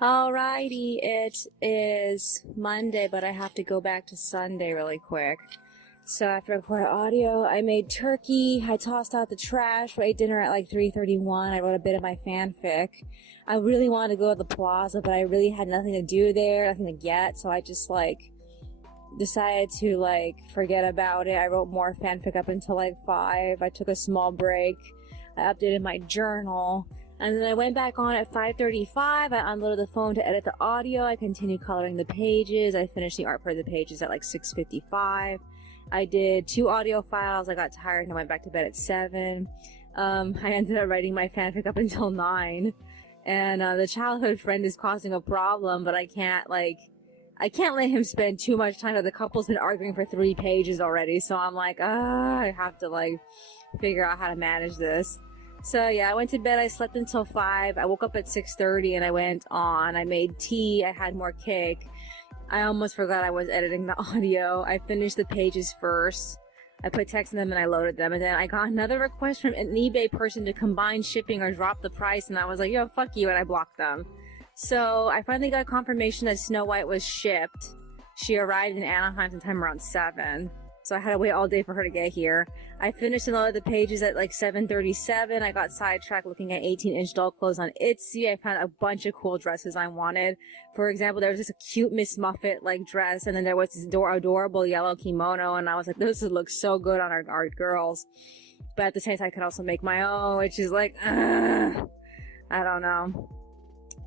Alrighty, it is Monday, but I have to go back to Sunday really quick. So after I recorded audio, I made turkey, I tossed out the trash, we ate dinner at like 3:31, I wrote a bit of my fanfic. I really wanted to go to the plaza, but I really had nothing to do there, nothing to get, so I just decided to forget about it. I wrote more fanfic up until like 5, I took a small break, I updated my journal. And then I went back on at 5:35, I unloaded the phone to edit the audio, I continued coloring the pages, I finished the art for the pages at like 6:55. I did 2 audio files, I got tired and I went back to bed at 7. I ended up writing my fanfic up until 9. And the childhood friend is causing a problem, but I can't let him spend too much time. The couple's been arguing for 3 pages already, so I'm like, I have to figure out how to manage this. So yeah, I went to bed, I slept until 5, I woke up at 6:30 and I went on, I made tea, I had more cake. I almost forgot I was editing the audio. I finished the pages first, I put text in them and I loaded them, and then I got another request from an eBay person to combine shipping or drop the price, and I was like, yo, fuck you, and I blocked them. So I finally got confirmation that Snow White was shipped. She arrived in Anaheim sometime around 7. So I had to wait all day for her to get here. I finished a lot of the pages at like 7:37. I got sidetracked looking at 18-inch doll clothes on Etsy. I found a bunch of cool dresses I wanted. For example, there was this cute Miss Muffet dress, and then there was this adorable yellow kimono, and I was like, this looks so good on our girls. But at the same time, I could also make my own, which is I don't know.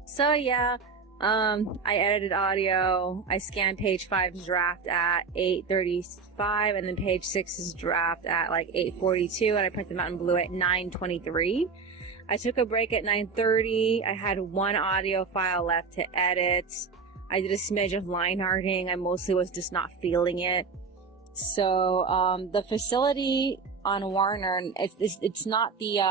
So yeah. I edited audio, I scanned page 5's draft at 8:35, and then page 6's draft at like 8:42, and I printed them out in blue at 9:23. I took a break at 9:30, I had 1 audio file left to edit. I did a smidge of line arting, I mostly was just not feeling it. So, the facility on Warner, it's not the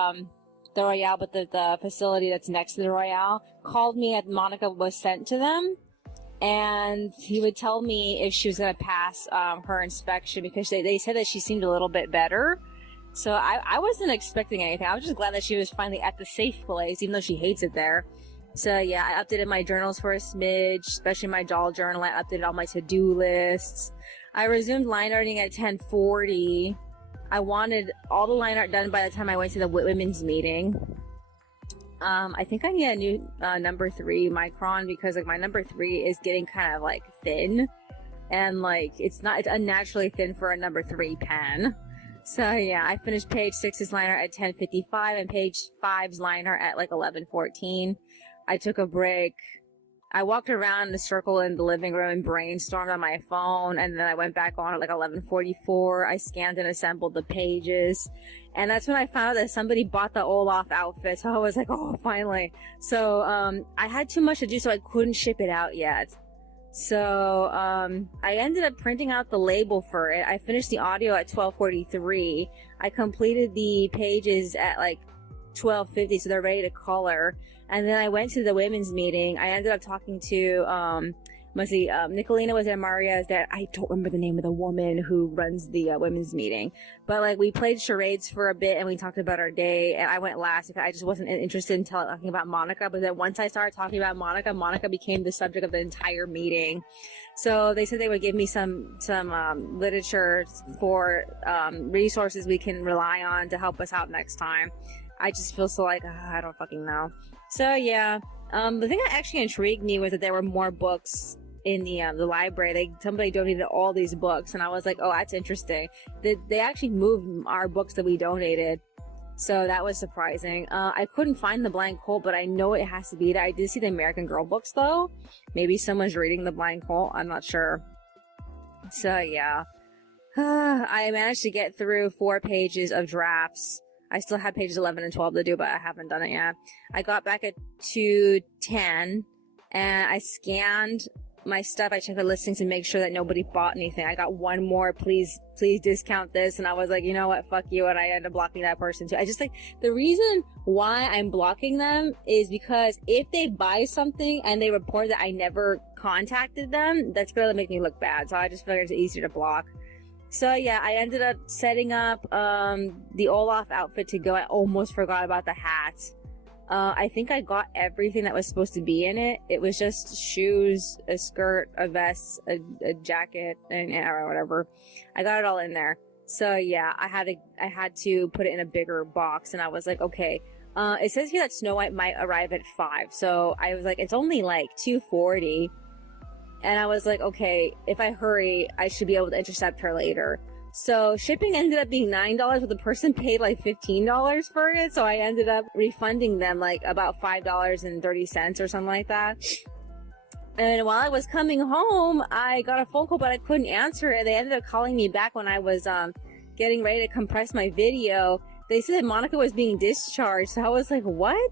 Royale, but the facility that's next to the Royale called me at Monica was sent to them, and he would tell me if she was going to pass her inspection, because they said that she seemed a little bit better. So I wasn't expecting anything. I was just glad that she was finally at the safe place, even though she hates it there. So yeah, I updated my journals for a smidge, especially my doll journal. I updated all my to-do lists. I resumed line arting at 10:40. I wanted all the line art done by the time I went to the women's meeting. I think I need a new number 3 micron, because my number 3 is getting kind of thin, and it's unnaturally thin for a number 3 pen. So yeah, I finished page 6's line art at 10:55 and page 5's line art at 11:14. I took a break. I walked around in a circle in the living room and brainstormed on my phone, and then I went back on at 11:44. I scanned and assembled the pages, and that's when I found out that somebody bought the Olaf outfit, so I was like, oh, finally. So I had too much to do, so I couldn't ship it out yet. So I ended up printing out the label for it. I finished the audio at 12:43. I completed the pages at 12:50, so they're ready to color. And then I went to the women's meeting. I ended up talking to Nicolina was there, Maria is there. I don't remember the name of the woman who runs the women's meeting. But we played charades for a bit, and we talked about our day, and I went last because I just wasn't interested in talking about Monica. But then once I started talking about Monica, Monica became the subject of the entire meeting. So they said they would give me some literature for resources we can rely on to help us out next time. I just feel so I don't fucking know. So yeah, the thing that actually intrigued me was that there were more books in the library. Somebody donated all these books, and I was like, oh, that's interesting. They actually moved our books that we donated, so that was surprising. I couldn't find the Blind Colt, but I know it has to be there. I did see the American Girl books though. Maybe someone's reading the Blind Colt, I'm not sure. So yeah, I managed to get through 4 pages of drafts. I still have pages 11 and 12 to do, but I haven't done it yet. I got back at 2:10, and I scanned my stuff. I checked the listings to make sure that nobody bought anything. I got 1 more, please discount this, and I was like, you know what, fuck you, and I ended up blocking that person too. I just the reason why I'm blocking them is because if they buy something and they report that I never contacted them, that's gonna make me look bad. So I just figured it's easier to block. So yeah, I ended up setting up the Olaf outfit to go. I almost forgot about the hat. I think I got everything that was supposed to be in it. It was just shoes, a skirt, a vest, a jacket, and whatever. I got it all in there. So yeah, I had to put it in a bigger box, and I was like, okay. It says here that Snow White might arrive at 5. So I was like, it's only like 2:40. And I was like, okay, if I hurry, I should be able to intercept her later. So shipping ended up being $9, but the person paid like $15 for it. So I ended up refunding them like about $5.30 or something like that. And while I was coming home, I got a phone call, but I couldn't answer it. They ended up calling me back when I was getting ready to compress my video. They said Monica was being discharged. So I was like, what?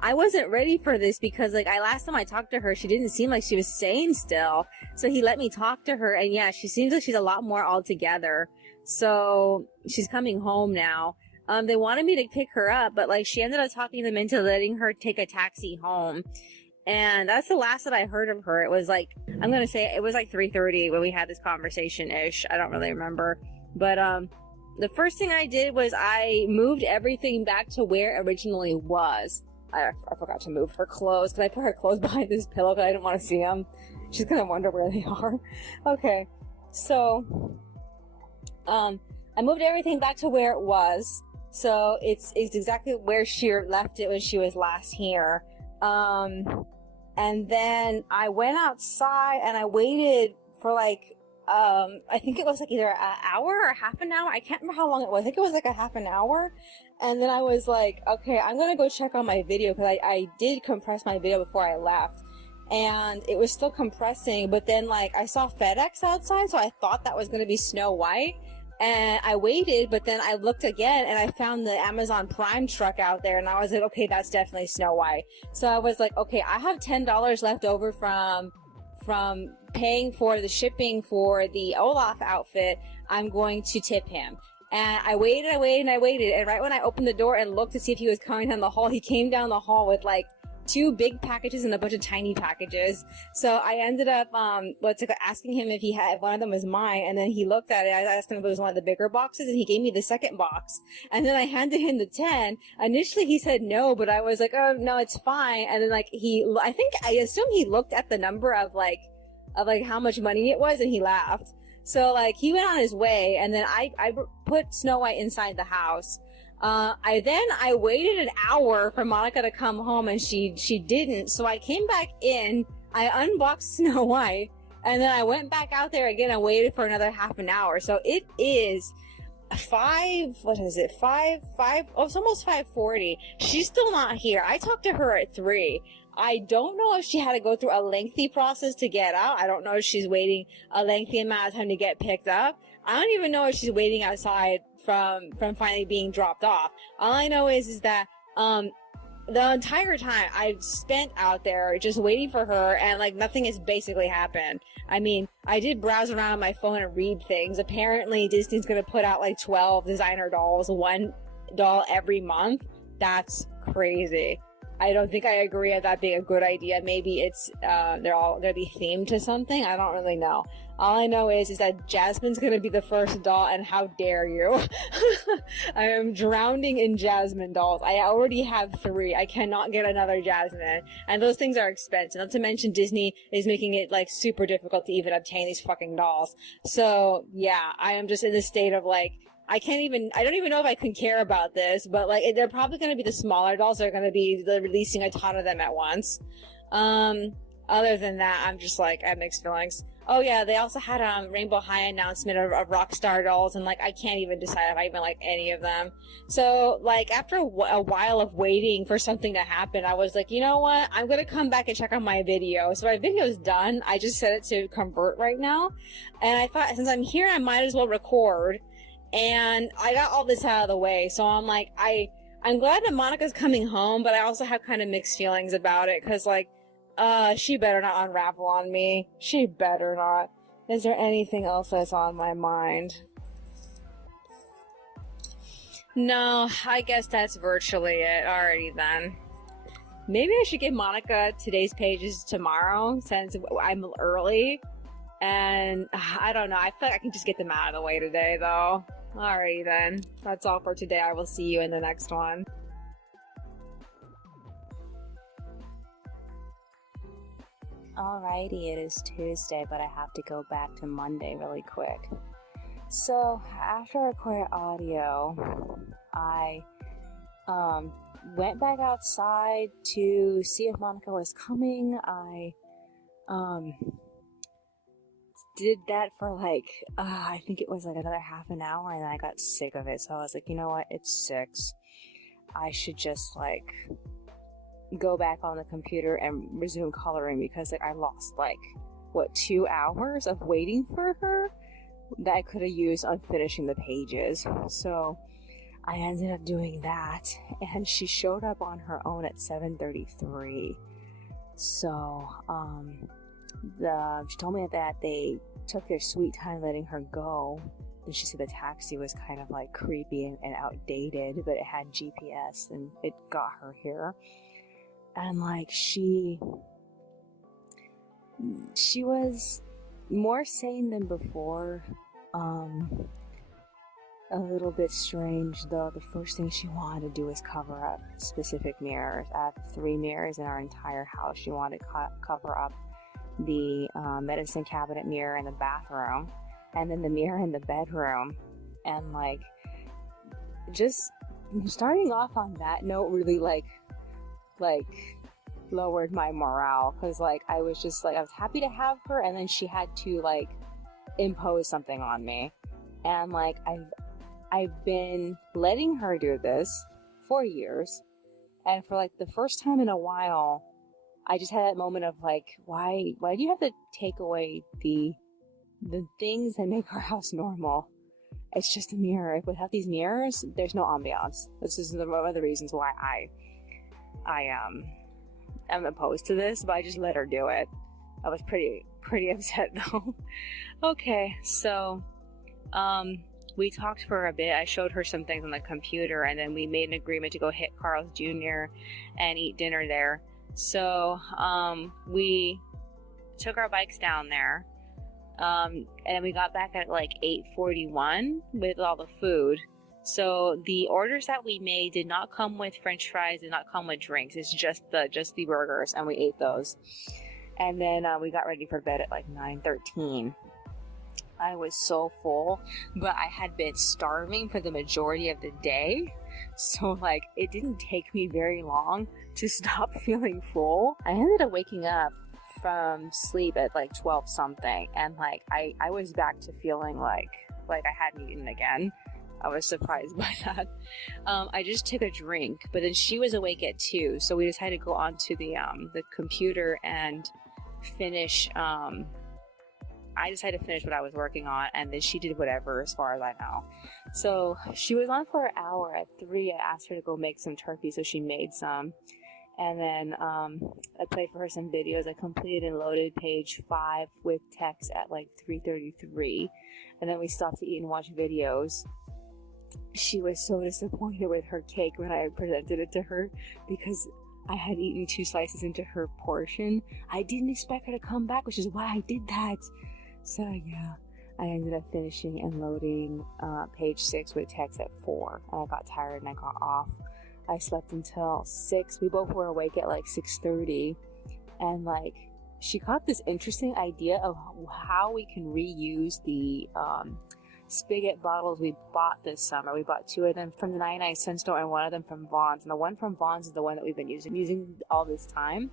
I wasn't ready for this because like last time I talked to her, she didn't seem like she was sane still. So he let me talk to her, and yeah, she seems like she's a lot more altogether. So she's coming home now. They wanted me to pick her up, but like she ended up talking them into letting her take a taxi home. And that's the last that I heard of her. It was like, I'm going to say it was like 3:30 when we had this conversation-ish. I don't really remember. But the first thing I did was I moved everything back to where it originally was. I forgot to move her clothes because I put her clothes behind this pillow because I didn't want to see them. She's going to wonder where they are. Okay. So, I moved everything back to where it was. So it's exactly where she left it when she was last here. And then I went outside and I waited for like, I think it was like either an hour or half an hour. I can't remember how long it was. I think it was like a half an hour. And then I was like, okay, I'm going to go check on my video because I did compress my video before I left. And it was still compressing, but then like I saw FedEx outside, so I thought that was going to be Snow White. And I waited, but then I looked again and I found the Amazon Prime truck out there, and I was like, okay, that's definitely Snow White. So I was like, okay, I have $10 left over from paying for the shipping for the Olaf outfit. I'm going to tip him. And I waited, and right when I opened the door and looked to see if he was coming down the hall, he came down the hall with like 2 big packages and a bunch of tiny packages. So I ended up asking him if one of them was mine, and then he looked at it. I asked him if it was one of the bigger boxes, and he gave me the second box. And then I handed him the 10. Initially he said no, but I was like, oh no, it's fine. And then like I assume he looked at the number of how much money it was, and he laughed. So like he went on his way, and then I put Snow White inside the house. I waited an hour for Monica to come home, and she didn't. So I came back in, I unboxed Snow White, and then I went back out there again and waited for another half an hour. So it is 5, what is it? 5, it's almost 5:40. She's still not here. I talked to her at 3. I don't know if she had to go through a lengthy process to get out. I don't know if she's waiting a lengthy amount of time to get picked up. I don't even know if she's waiting outside from finally being dropped off. All I know is that the entire time I've spent out there just waiting for her, and like nothing has basically happened. I mean, I did browse around on my phone and read things. Apparently Disney's gonna put out like 12 designer dolls, 1 doll every month. That's crazy. I don't think I agree with that being a good idea. Maybe it's they're all gonna be themed to something. I don't really know. All I know is that Jasmine's gonna be the first doll, and how dare you? I am drowning in Jasmine dolls. I already have 3. I cannot get another Jasmine, and those things are expensive. Not to mention Disney is making it like super difficult to even obtain these fucking dolls. So yeah, I am just in this state of like, I don't even know if I can care about this, but like, they're probably going to be the smaller dolls. They're going to be releasing a ton of them at once. Other than that, I'm just like, I have mixed feelings. Oh yeah, they also had Rainbow High announcement of Rockstar dolls, and like, I can't even decide if I even like any of them. So like, after a while of waiting for something to happen, I was like, you know what? I'm going to come back and check on my video. So my video's done. I just set it to convert right now. And I thought, since I'm here, I might as well record. And I got all this out of the way, so I'm like, I'm glad that Monica's coming home, but I also have kind of mixed feelings about it, because like, she better not unravel on me. She better not. Is there anything else that's on my mind? No, I guess that's virtually it. Alrighty then. Maybe I should give Monica today's pages tomorrow, since I'm early. And I don't know, I feel like I can just get them out of the way today, though. Alrighty then. That's all for today. I will see you in the next one. Alrighty, it is Tuesday, but I have to go back to Monday really quick. So after I recorded audio, I went back outside to see if Monica was coming. I did that for like, I think it was like another half an hour, and then I got sick of it. So I was like, you know what? It's 6. I should just like go back on the computer and resume coloring, because like I lost like, what, 2 hours of waiting for her that I could have used on finishing the pages. So I ended up doing that, and she showed up on her own at 7:33. So she told me that they took their sweet time letting her go. And she said the taxi was kind of like creepy and outdated, but it had GPS and it got her here. And like she was more sane than before. A little bit strange though. The first thing she wanted to do was cover up specific mirrors. I have 3 mirrors in our entire house. She wanted to cover up the medicine cabinet mirror in the bathroom, and then the mirror in the bedroom. And like, just starting off on that note really like lowered my morale, because like I was just like, I was happy to have her, and then she had to like impose something on me. And like I've been letting her do this for years, and for like the first time in a while I just had that moment of like, why do you have to take away the things that make our house normal? It's just a mirror. Without these mirrors, there's no ambiance. This is one of the reasons why I am opposed to this, but I just let her do it. I was pretty upset though. Okay, so we talked for a bit. I showed her some things on the computer, and then we made an agreement to go hit Carl's Jr. and eat dinner there. So we took our bikes down there, and we got back at like 8:41 with all the food. So the orders that we made did not come with French fries, did not come with drinks. It's just the burgers, and we ate those. And then we got ready for bed at like 9:13. I was so full, but I had been starving for the majority of the day. So like, it didn't take me very long to stop feeling full. I ended up waking up from sleep at like 12 something, and like I was back to feeling like I hadn't eaten again. I was surprised by that. I just took a drink, but then she was awake at 2, so we decided to go onto the computer and finish. I decided to finish what I was working on, and then she did whatever, as far as I know. So she was on for an hour. At 3, I asked her to go make some turkey, so she made some. And then I played for her some videos. I completed and loaded page 5 with text at like 3:33. And then we stopped to eat and watch videos. She was so disappointed with her cake when I presented it to her, because I had eaten 2 slices into her portion. I didn't expect her to come back, which is why I did that. So yeah, I ended up finishing and loading page 6 with text at 4, and I got tired and I got off. I slept until 6. We both were awake at like 6:30, and like, she got this interesting idea of how we can reuse the spigot bottles we bought this summer. We bought 2 of them from the 99-cent store and 1 of them from Vons, and the one from Vons is the one that we've been using all this time.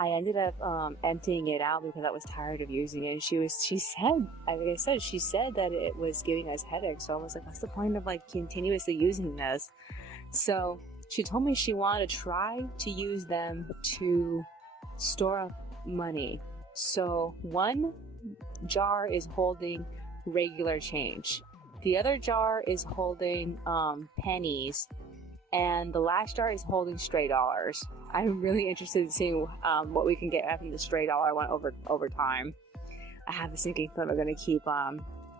I ended up emptying it out because I was tired of using it. And she said that it was giving us headaches. So I was like, what's the point of like continuously using this? So she told me she wanted to try to use them to store up money. So one jar is holding regular change. The other jar is holding pennies, and the last jar is holding stray dollars. I'm really interested in seeing what we can get out of the stray dollar one over time. I have a sinking feeling we're going to keep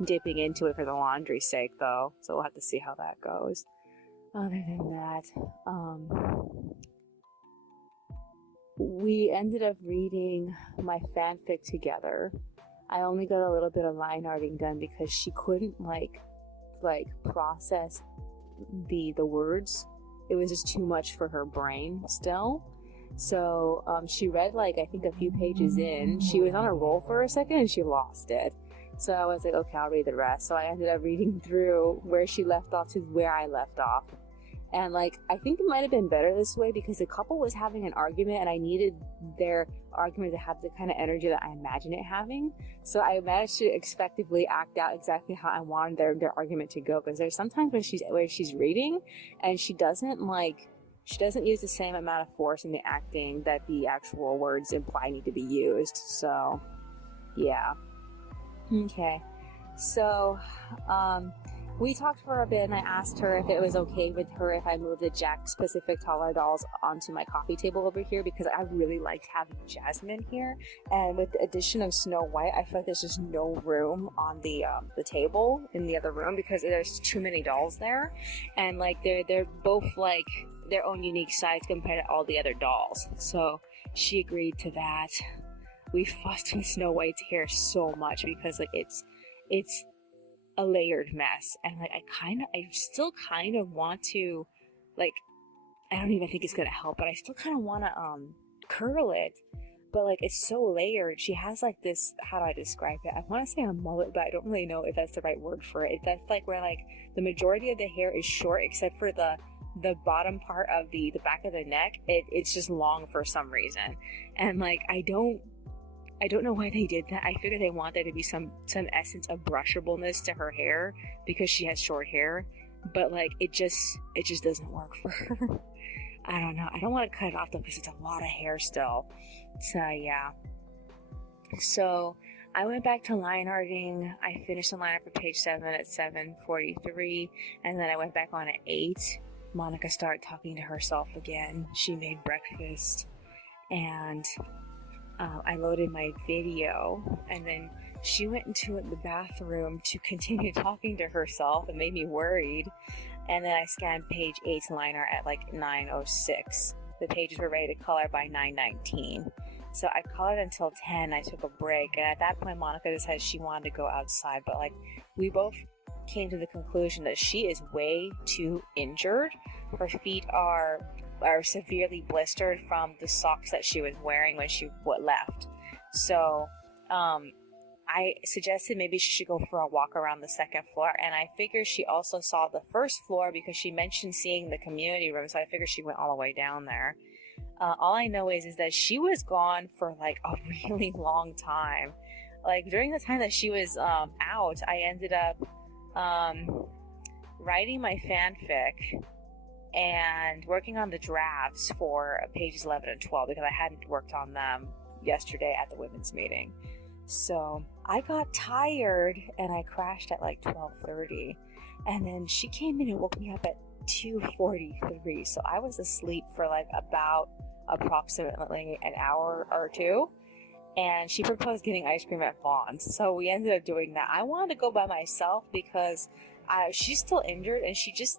dipping into it for the laundry's sake, though, so we'll have to see how that goes. Other than that, we ended up reading my fanfic together. I only got a little bit of line arting done because she couldn't like process the words. It was just too much for her brain still. So she read like I think a few pages in. She was on a roll for a second and she lost it. So I was like, okay, I'll read the rest. So I ended up reading through where she left off to where I left off. And like, I think it might have been better this way because the couple was having an argument and I needed their argument to have the kind of energy that I imagine it having. So I managed to effectively act out exactly how I wanted their argument to go. Because there's sometimes where she's reading and she doesn't use the same amount of force in the acting that the actual words imply need to be used. So, yeah. Okay. So, we talked for a bit and I asked her if it was okay with her if I moved the Jack-specific taller dolls onto my coffee table over here because I really liked having Jasmine here. And with the addition of Snow White, I feel like there's just no room on the table in the other room because there's too many dolls there. And like they're both like their own unique size compared to all the other dolls. So she agreed to that. We fussed with Snow White's hair so much because like it's a layered mess, and like I still kind of want to, like, I don't even think it's gonna help, but I still kind of want to curl it, but like it's so layered. She has like this, how do I describe it? I want to say a mullet, but I don't really know if that's the right word for it. That's like where like the majority of the hair is short except for the bottom part of the back of the neck. It's just long for some reason, and like I don't know why they did that. I figure they want there to be some essence of brushableness to her hair because she has short hair, but like it just doesn't work for her. I don't know. I don't want to cut it off though because it's a lot of hair still. So yeah. So I went back to line arting. I finished the line up for page 7 at 7:43, and then I went back on at 8. Monica started talking to herself again. She made breakfast, and I loaded my video, and then she went into the bathroom to continue talking to herself and made me worried. And then I scanned page 8's liner at like 9:06. The pages were ready to color by 9:19. So I colored until 10. I took a break, and at that point Monica decided she wanted to go outside, but like we both came to the conclusion that she is way too injured. Her feet are severely blistered from the socks that she was wearing when she left. So I suggested maybe she should go for a walk around the second floor, and I figured she also saw the first floor because she mentioned seeing the community room, so I figured she went all the way down there. All I know is that she was gone for like a really long time. Like during the time that she was out, I ended up writing my fanfic and working on the drafts for pages 11 and 12 because I hadn't worked on them yesterday at the women's meeting. So I got tired and I crashed at like 12:30, and then she came in and woke me up at 2:43. So I was asleep for like about approximately an hour or two, and she proposed getting ice cream at Vaughn's. So we ended up doing that. I wanted to go by myself because she's still injured, and she just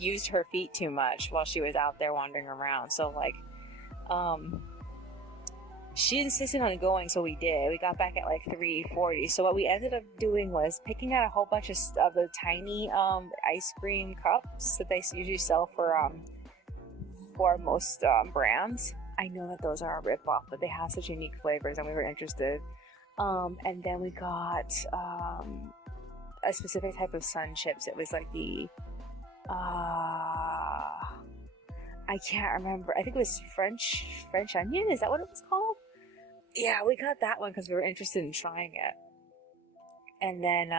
used her feet too much while she was out there wandering around. So like, she insisted on going, so we did. We got back at like 3:40. So what we ended up doing was picking out a whole bunch of the tiny ice cream cups that they usually sell for most brands. I know that those are a ripoff, but they have such unique flavors, and we were interested. And then we got a specific type of sun chips. It was like the I can't remember. I think it was French onion. Is that what it was called? Yeah, we got that one because we were interested in trying it. And then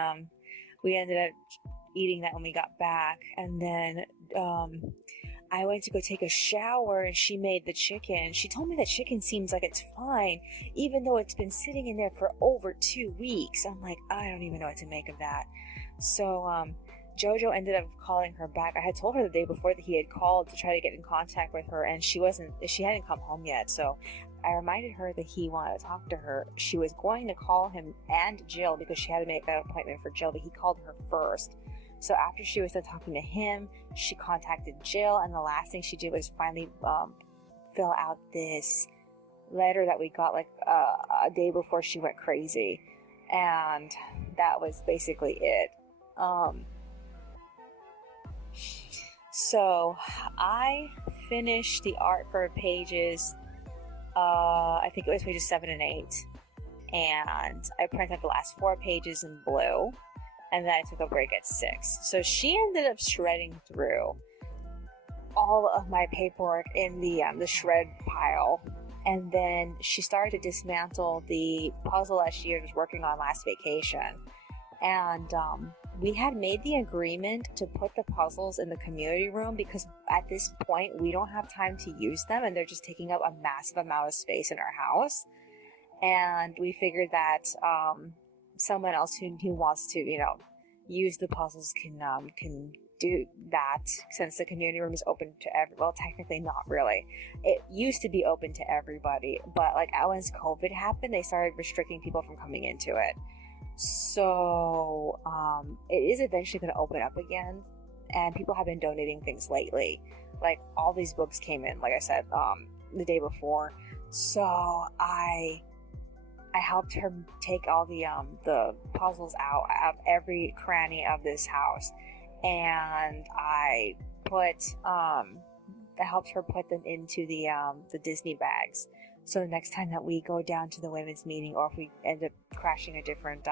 we ended up eating that when we got back. And then I went to go take a shower, and she made the chicken. She told me that chicken seems like it's fine, even though it's been sitting in there for over 2 weeks. I'm like, I don't even know what to make of that. So Jojo ended up calling her back. I had told her the day before that he had called to try to get in contact with her, and she hadn't come home yet. So I reminded her that he wanted to talk to her. She was going to call him and Jill because she had to make an appointment for Jill, but he called her first. So after she was done talking to him, she contacted Jill, and the last thing she did was finally fill out this letter that we got like a day before she went crazy, and that was basically it. So I finished the art for pages, I think it was pages 7 and 8, and I printed the last 4 pages in blue, and then I took a break at 6. So she ended up shredding through all of my paperwork in the shred pile, and then she started to dismantle the puzzle that she was working on last vacation. And we had made the agreement to put the puzzles in the community room because at this point we don't have time to use them, and they're just taking up a massive amount of space in our house. And we figured that someone else who wants to, you know, use the puzzles can do that, since the community room is open to well, technically not really. It used to be open to everybody, but like once COVID happened, they started restricting people from coming into it. So it is eventually going to open up again, and people have been donating things lately. Like all these books came in, like I said, the day before. So I helped her take all the puzzles out of every cranny of this house, and I helped her put them into the Disney bags. So the next time that we go down to the women's meeting, or if we end up crashing a different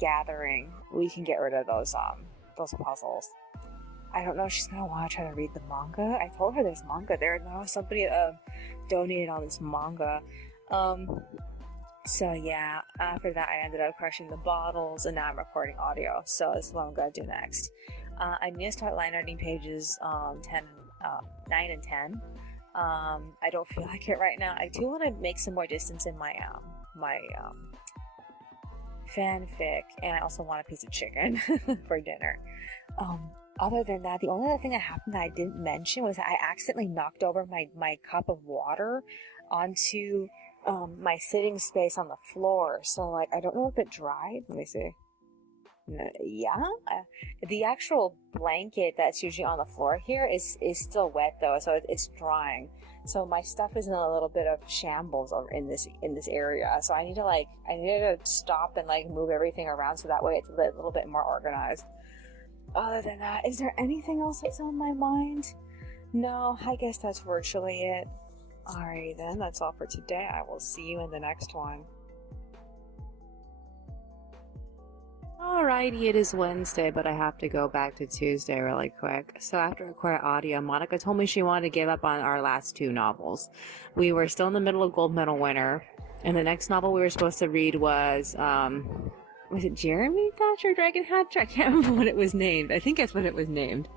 gathering, we can get rid of those puzzles. I don't know if she's gonna want to try to read the manga. I told her there's manga there. No, somebody donated all this manga. So yeah, after that I ended up crushing the bottles, and now I'm recording audio. So this is what I'm gonna do next. I need to start line arting pages 9 and 10. I don't feel like it right now. I do want to make some more distance in my fanfic, and I also want a piece of chicken for dinner. Other than that, the only other thing that happened that I didn't mention was that I accidentally knocked over my cup of water onto my sitting space on the floor. So like, I don't know if it dried. Let me see. Yeah, the actual blanket that's usually on the floor here is still wet though, so it's drying. So my stuff is in a little bit of shambles over in this area. So I need to stop and like move everything around so that way it's a little bit more organized. Other than that, is there anything else that's on my mind? No, I guess that's virtually it. Alrighty then, that's all for today. I will see you in the next one. Alrighty, it is Wednesday, but I have to go back to Tuesday really quick. So after recording audio, Monica told me she wanted to give up on our last 2 novels. We were still in the middle of Gold Medal Winter, and the next novel we were supposed to read was it Jeremy Thatcher Dragon Hatcher? I can't remember what it was named. I think that's what it was named.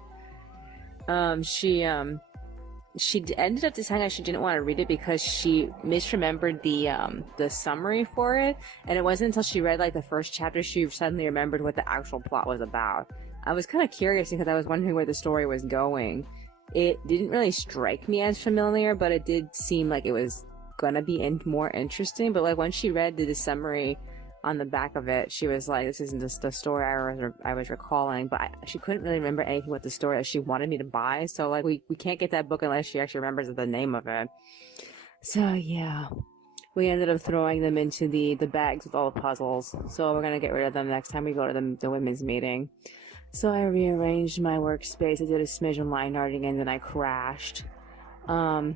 She ended up deciding that she didn't want to read it because she misremembered the summary for it, and it wasn't until she read like the first chapter she suddenly remembered what the actual plot was about. I was kind of curious because I was wondering where the story was going. It didn't really strike me as familiar, but it did seem like it was gonna be more interesting. But like when she read the summary on the back of it, she was like, this isn't just the story I was recalling, but she couldn't really remember anything with the story that she wanted me to buy. So like we can't get that book unless she actually remembers the name of it. So yeah, we ended up throwing them into the bags with all the puzzles. So we're gonna get rid of them next time we go to the women's meeting. So I rearranged my workspace. I did a smidge of line arting, and then I crashed. I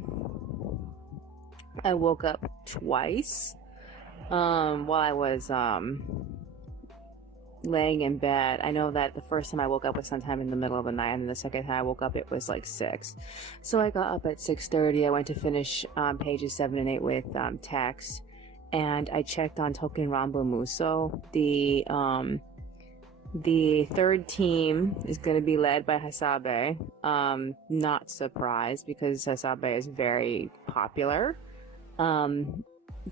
woke up twice while I was laying in bed. I know that the first time I woke up was sometime in the middle of the night, and then the second time I woke up it was like 6. So I got up at 6:30. I went to finish pages 7 and 8 with text, and I checked on Token Ranbu Muso. The third team is going to be led by Hasabe. Not surprised because Hasabe is very popular.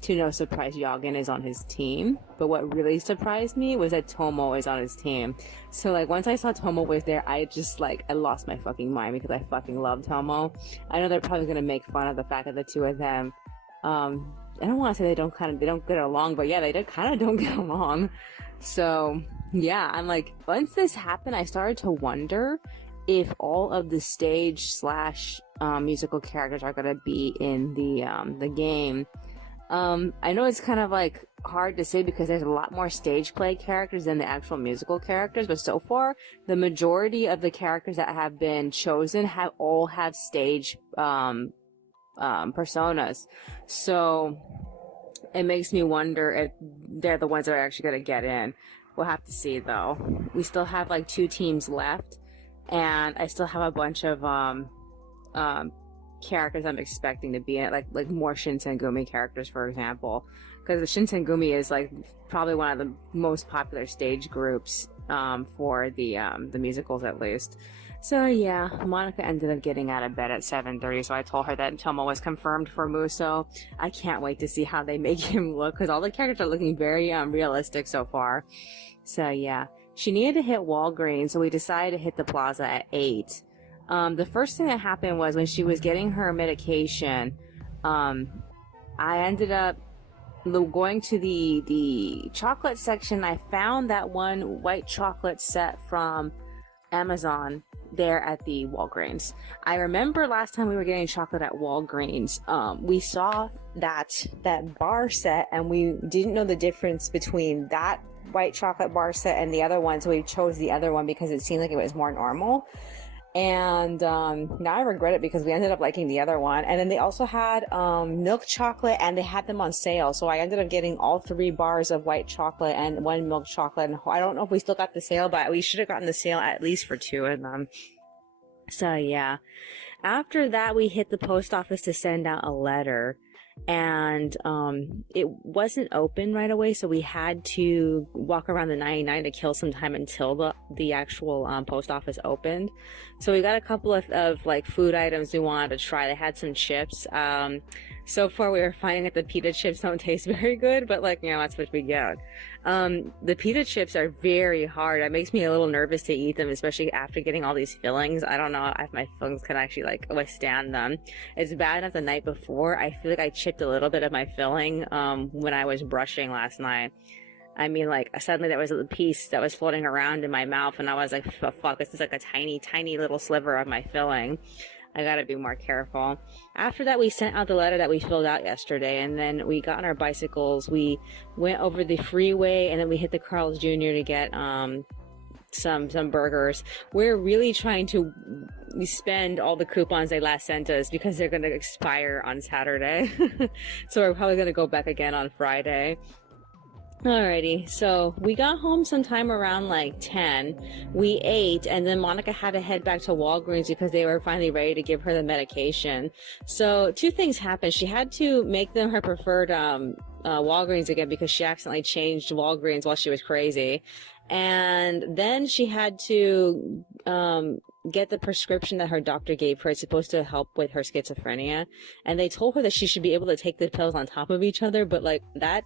To no surprise, Yagen is on his team. But what really surprised me was that Tomo is on his team. So like once I saw Tomo was there, I lost my fucking mind because I fucking love Tomo. I know they're probably gonna make fun of the fact that the two of them, I don't want to say they don't get along, but yeah, they kind of don't get along. So yeah, I'm like, once this happened, I started to wonder if all of the stage / musical characters are gonna be in the game. I know it's kind of like hard to say because there's a lot more stage play characters than the actual musical characters, but so far the majority of the characters that have been chosen all have stage personas. So it makes me wonder if they're the ones that are actually going to get in. We'll have to see though. We still have like 2 teams left, and I still have a bunch of characters I'm expecting to be in it, like more Shinsengumi characters, for example, because the Shinsengumi is like probably one of the most popular stage groups for the musicals, at least. So yeah, Monica ended up getting out of bed at 7:30, so I told her that Tomo was confirmed for Muso. I can't wait to see how they make him look, because all the characters are looking very realistic so far. So yeah, she needed to hit Walgreens, so we decided to hit the plaza at 8. The first thing that happened was when she was getting her medication, I ended up going to the chocolate section. I found that one white chocolate set from Amazon there at the Walgreens. I remember last time we were getting chocolate at Walgreens, we saw that bar set and we didn't know the difference between that white chocolate bar set and the other one, so we chose the other one because it seemed like it was more normal. And now I regret it because we ended up liking the other one. And then they also had milk chocolate, and they had them on sale. So I ended up getting all 3 bars of white chocolate and 1 milk chocolate. And I don't know if we still got the sale, but we should have gotten the sale at least for 2 of them. So yeah. After that, we hit the post office to send out a letter. And it wasn't open right away, so we had to walk around the 99 to kill some time until the actual post office opened. So we got a couple of like food items we wanted to try. They had some chips. So far we were finding that the pita chips don't taste very good, but like, you know, that's what we get. The pita chips are very hard. It makes me a little nervous to eat them, especially after getting all these fillings. I don't know if my fillings can actually like withstand them. It's bad enough the night before. I feel like I chipped a little bit of my filling when I was brushing last night. I mean, like, suddenly there was a piece that was floating around in my mouth, and I was like, oh, fuck, this is like a tiny, tiny little sliver of my filling. I gotta be more careful. After that, we sent out the letter that we filled out yesterday, and then we got on our bicycles. We went over the freeway, and then we hit the Carl's Jr. to get some burgers. We're really trying to spend all the coupons they last sent us because they're gonna expire on Saturday. So we're probably gonna go back again on Friday. Alrighty, so we got home sometime around like 10. We ate, and then Monica had to head back to Walgreens because they were finally ready to give her the medication. So 2 things happened. She had to make them her preferred Walgreens again because she accidentally changed Walgreens while she was crazy. And then she had to get the prescription that her doctor gave her. It's supposed to help with her schizophrenia. And they told her that she should be able to take the pills on top of each other, but like that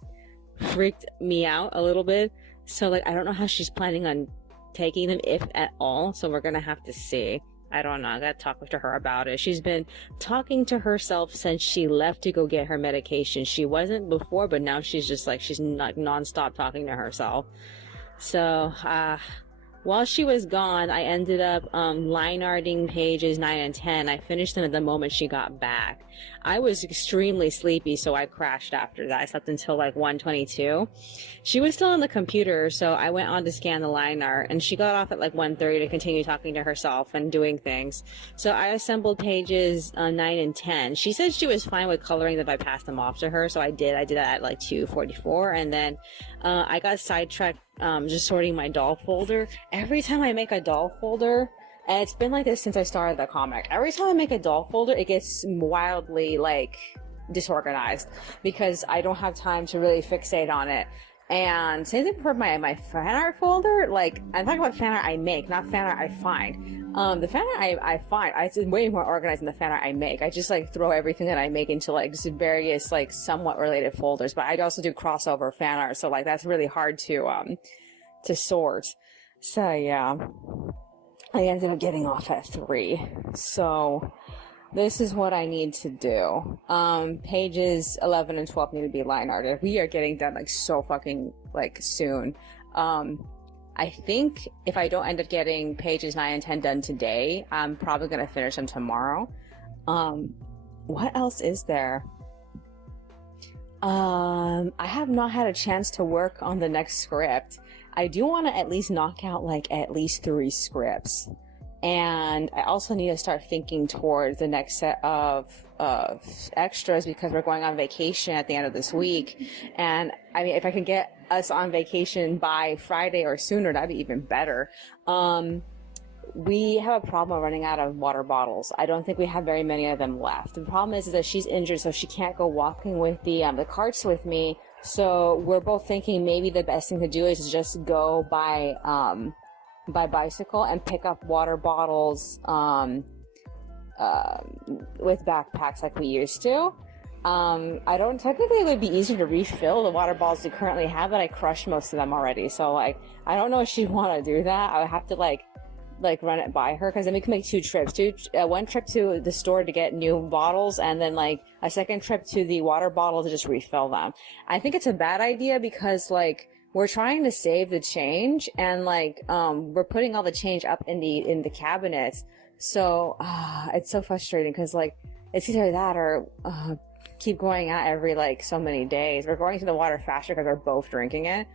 freaked me out a little bit. So like I don't know how she's planning on taking them, if at all, so we're gonna have to see. I don't know, I gotta talk to her about it. She's been talking to herself since she left to go get her medication. She wasn't before, but now she's just like, she's not non-stop talking to herself. So while she was gone, I ended up line arting pages 9 and 10. I finished them at the moment she got back. I was extremely sleepy, so I crashed after that. I slept until like 1:22. She was still on the computer, so I went on to scan the line art, and she got off at like 1:30 to continue talking to herself and doing things. So I assembled pages 9 and 10. She said she was fine with coloring them if I passed them off to her, so I did. I did that at like 2:44, and then I got sidetracked just sorting my doll folder. Every time I make a doll folder, and it's been like this since I started the comic, every time I make a doll folder, it gets wildly like disorganized because I don't have time to really fixate on it. And same thing for my fan art folder. Like, I'm talking about fan art I make, not fan art I find. The fan art I find, it's way more organized than the fan art I make. I just like throw everything that I make into like just various like somewhat related folders. But I also do crossover fan art, so like that's really hard to sort. So yeah, I ended up getting off at 3. So this is what I need to do. Pages 11 and 12 need to be line arted. We are getting done like so fucking like soon. I think if I don't end up getting pages 9 and 10 done today, I'm probably gonna finish them tomorrow. What else is there? I have not had a chance to work on the next script. I do want to at least knock out like at least 3 scripts. And I also need to start thinking towards the next set of extras because we're going on vacation at the end of this week. And I mean, if I can get us on vacation by Friday or sooner, that'd be even better. We have a problem of running out of water bottles. I don't think we have very many of them left. The problem is that she's injured, so she can't go walking with the carts with me. So we're both thinking maybe the best thing to do is just go by bicycle and pick up water bottles with backpacks like we used to. I don't technically it would be easier to refill the water bottles we currently have, but I crushed most of them already. So like I don't know if she'd want to do that. I would have to like run it by her because then we can make 2 trips. One trip to the store to get new bottles and then like a second trip to the water bottle to just refill them. I think it's a bad idea because like we're trying to save the change and like we're putting all the change up in the cabinets. So it's so frustrating because like it's either that or keep going out every like so many days. We're going to the water faster because we're both drinking it.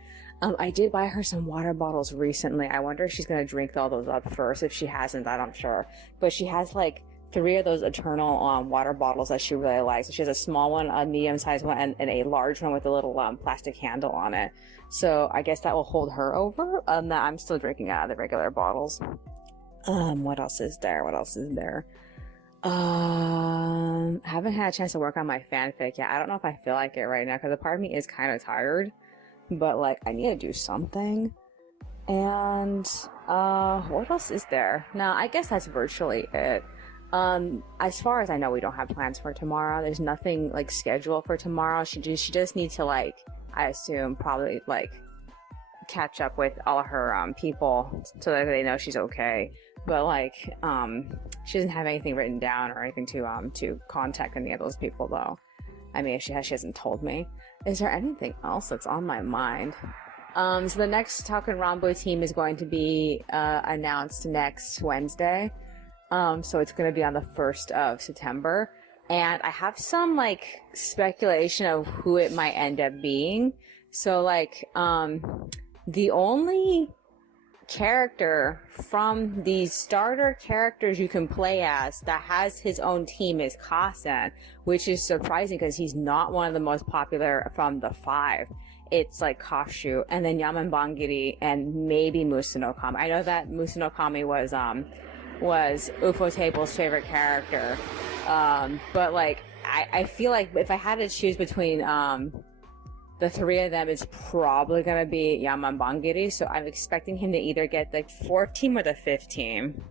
I did buy her some water bottles recently. I wonder if she's going to drink all those up first. If she hasn't, that I'm sure. But she has like 3 of those Eternal water bottles that she really likes. She has a small one, a medium-sized one, and a large one with a little plastic handle on it. So I guess that will hold her over. I'm still drinking out of the regular bottles. What else is there? Haven't had a chance to work on my fanfic yet. I don't know if I feel like it right now because a part of me is kind of tired. But like I need to do something. And what else is there? No, I guess that's virtually it. As far as I know, we don't have plans for tomorrow. There's nothing like scheduled for tomorrow. She just needs to like, I assume probably like catch up with all of her people so that they know she's okay. But like she doesn't have anything written down or anything to contact any of those people though. I mean, if she has, she hasn't told me. Is there anything else that's on my mind? So the next Talkin' Rambo team is going to be announced next Wednesday. So it's going to be on the 1st of September. And I have some like speculation of who it might end up being. So like the only character from the starter characters you can play as that has his own team is Kasen, which is surprising because he's not one of the most popular from the 5. It's like Kashu and then Yaman Bangiri and maybe Musanokami. I know that Musanokami was Ufotable's favorite character, but like I feel like if I had to choose between the 3 of them, it's probably going to be Yaman Bangiri, so I'm expecting him to either get the 4th team or the 5th team.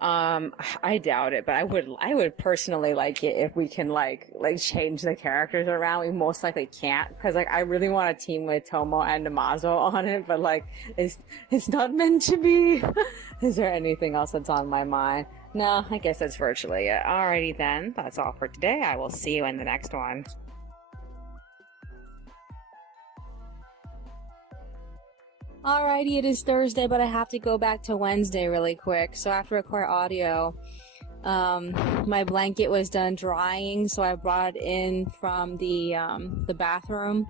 I doubt it, but I would personally like it if we can like change the characters around. We most likely can't, because like I really want a team with Tomo and Namazo on it, but like it's not meant to be. Is there anything else that's on my mind? No, I guess that's virtually it. Alrighty then, that's all for today. I will see you in the next one. Alrighty, it is Thursday, but I have to go back to Wednesday really quick. So I have to record audio. My blanket was done drying, so I brought it in from the bathroom.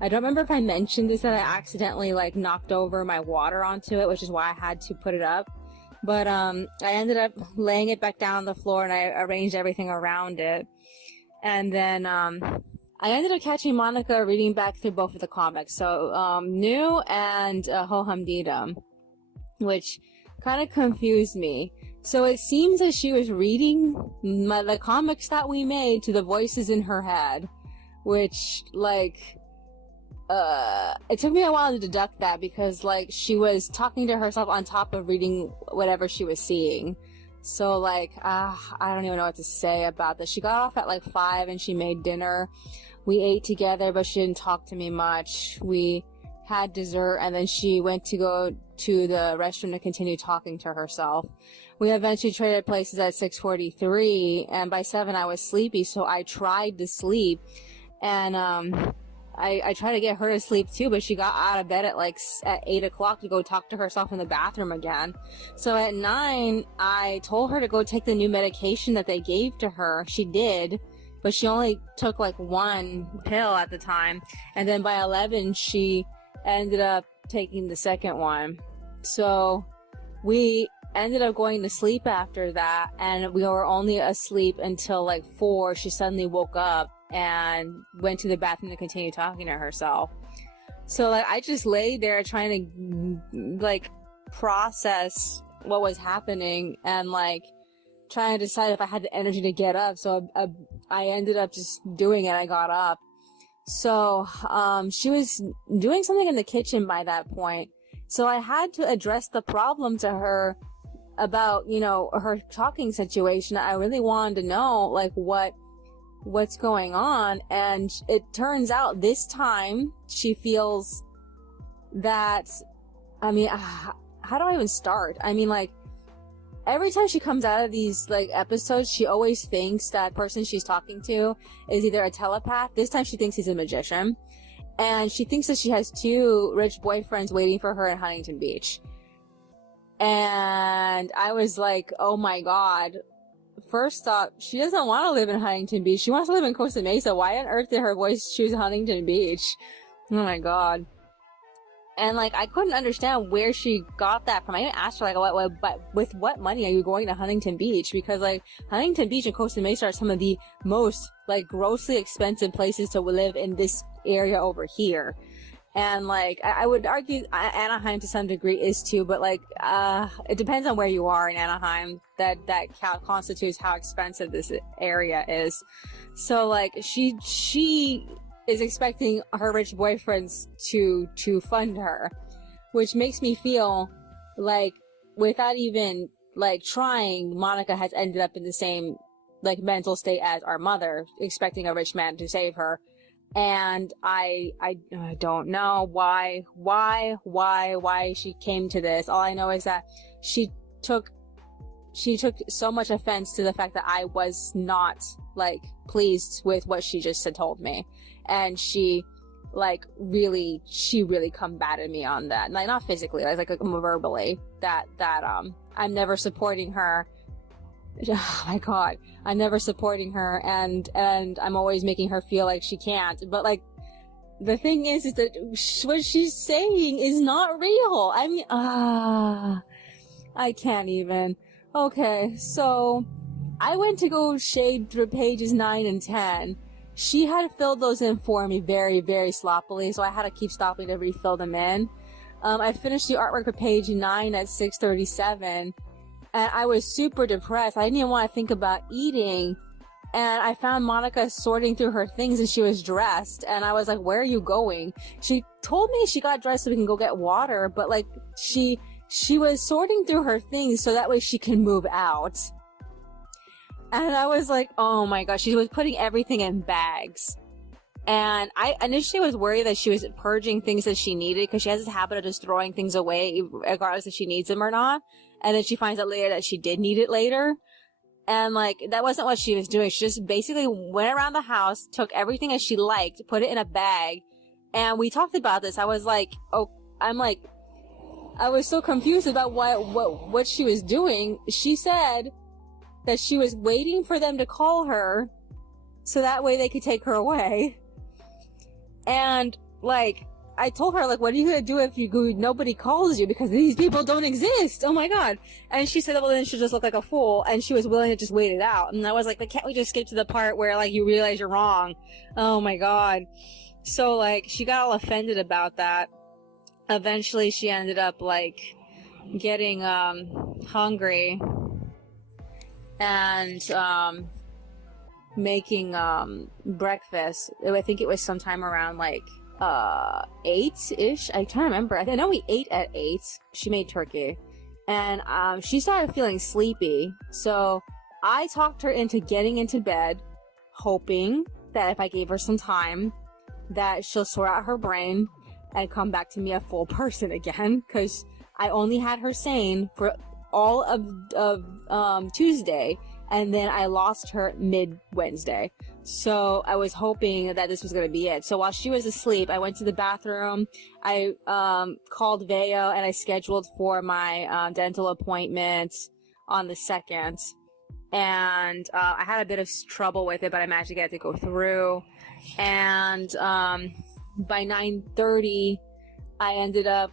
I don't remember if I mentioned this, that I accidentally like knocked over my water onto it, which is why I had to put it up. But I ended up laying it back down on the floor and I arranged everything around it. And then I ended up catching Monica reading back through both of the comics, so New and Ho Hum Didum, which kind of confused me. So it seems that she was reading the comics that we made to the voices in her head, which like it took me a while to deduct that because like she was talking to herself on top of reading whatever she was seeing. So like I don't even know what to say about this. She got off at like 5 and she made dinner. We ate together, but she didn't talk to me much. We had dessert, and then she went to go to the restroom to continue talking to herself. We eventually traded places at 6:43, and by 7 I was sleepy, so I tried to sleep. And I tried to get her to sleep too, but she got out of bed at 8 o'clock to go talk to herself in the bathroom again. So at 9, I told her to go take the new medication that they gave to her. She did. but she only took like one pill at the time, and then by 11 she ended up taking the second one. So we ended up going to sleep after that, and we were only asleep until like 4. She suddenly woke up and went to the bathroom to continue talking to herself. So like I just lay there trying to like process what was happening and like trying to decide if I had the energy to get up. So I ended up just doing it. I got up. So she was doing something in the kitchen by that point. So I had to address the problem to her about, you know, her talking situation. I really wanted to know like what's going on, and it turns out this time she feels that, I mean, how do I even start? I mean, like, every time she comes out of these like episodes, she always thinks that person she's talking to is either a telepath. This time she thinks he's a magician, and she thinks that she has 2 rich boyfriends waiting for her in Huntington Beach. And I was like, oh my god. First off, she doesn't want to live in Huntington Beach. She wants to live in Costa Mesa. Why on earth did her voice choose Huntington Beach? Oh my god. And like, I couldn't understand where she got that from. I even asked her like, with what money are you going to Huntington Beach? Because like, Huntington Beach and Costa Mesa are some of the most like grossly expensive places to live in this area over here. And like, I would argue Anaheim to some degree is too, but like, it depends on where you are in Anaheim that constitutes how expensive this area is. So like, she is expecting her rich boyfriends to fund her, which makes me feel like without even like trying, Monica has ended up in the same like mental state as our mother, expecting a rich man to save her. And I don't know why she came to this. All I know is that she took so much offense to the fact that I was not like pleased with what she just had told me. And she really combated me on that. Like, not physically, like verbally, that I'm never supporting her. Oh my god, I'm never supporting her, and I'm always making her feel like she can't. But like, the thing is that what she's saying is not real. I mean, I can't even. Okay, so I went to go shade through pages 9 and 10. She had filled those in for me very, very sloppily, so I had to keep stopping to refill them in. I finished the artwork for page 9 at 6:37. And I was super depressed. I didn't even want to think about eating. And I found Monica sorting through her things, and she was dressed. And I was like, where are you going? She told me she got dressed so we can go get water. But like, she was sorting through her things so that way she can move out. And I was like, oh my gosh. She was putting everything in bags. And I initially was worried that she was purging things that she needed, because she has this habit of just throwing things away regardless if she needs them or not. And then she finds out later that she did need it later. And like, that wasn't what she was doing. She just basically went around the house, took everything that she liked, put it in a bag. And we talked about this. I was like, oh, I was so confused about what she was doing. She said that she was waiting for them to call her so that way they could take her away. And like, I told her, like, what are you gonna do if nobody calls you, because these people don't exist? Oh my god. And she said, well, then she'll just look like a fool, and she was willing to just wait it out. And I was like, can't we just skip to the part where, like, you realize you're wrong? Oh my god. So, like, she got all offended about that. Eventually, she ended up, like, getting, hungry, and, making, breakfast. I think it was sometime around, like, 8-ish. I can't remember. I know we ate at 8. She made turkey. And she started feeling sleepy. So I talked her into getting into bed, hoping that if I gave her some time, that she'll sort out her brain and come back to me a full person again. Because I only had her sane for all of Tuesday. And then I lost her mid-Wednesday. So I was hoping that this was going to be it. So while she was asleep, I went to the bathroom. I called Veo, and I scheduled for my dental appointment on the 2nd. and I had a bit of trouble with it, but I managed to get it to go through. And by 9:30, I ended up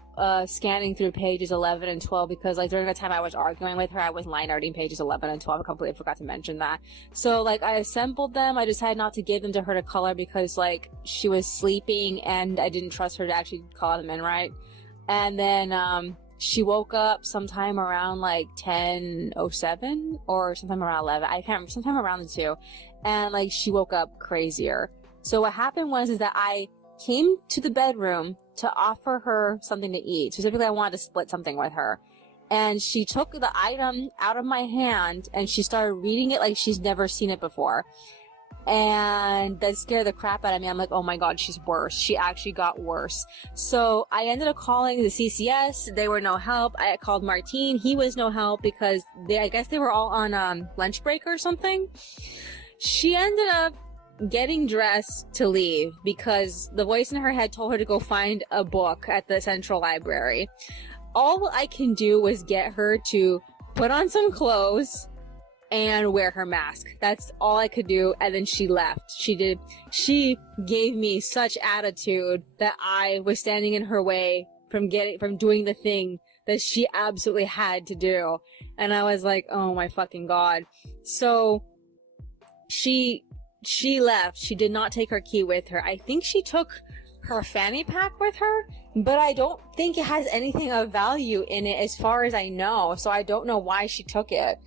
scanning through pages 11 and 12 because, like, during the time I was arguing with her, I was line arting pages 11 and 12. I completely forgot to mention that. So, like, I assembled them. I decided not to give them to her to color because, like, she was sleeping and I didn't trust her to actually color them in right. And then she woke up sometime around, like, 10:07 or sometime around 11. I can't remember. Sometime around the 2. And, like, she woke up crazier. So what happened was that I came to the bedroom to offer her something to eat. Specifically, I wanted to split something with her. And she took the item out of my hand and she started reading it like she's never seen it before. And that scared the crap out of me. I'm like, oh my God, she's worse. She actually got worse. So I ended up calling the CCS. They were no help. I called Martine. He was no help because I guess they were all on lunch break or something. She ended up getting dressed to leave because the voice in her head told her to go find a book at the central library. All I can do was get her to put on some clothes and wear her mask. That's all I could do. And then she left. She gave me such attitude that I was standing in her way from doing the thing that she absolutely had to do. And I was like, oh my fucking God. So she left. She did not take her key with her. I think she took her fanny pack with her, but I don't think it has anything of value in it as far as I know. So I don't know why she took it.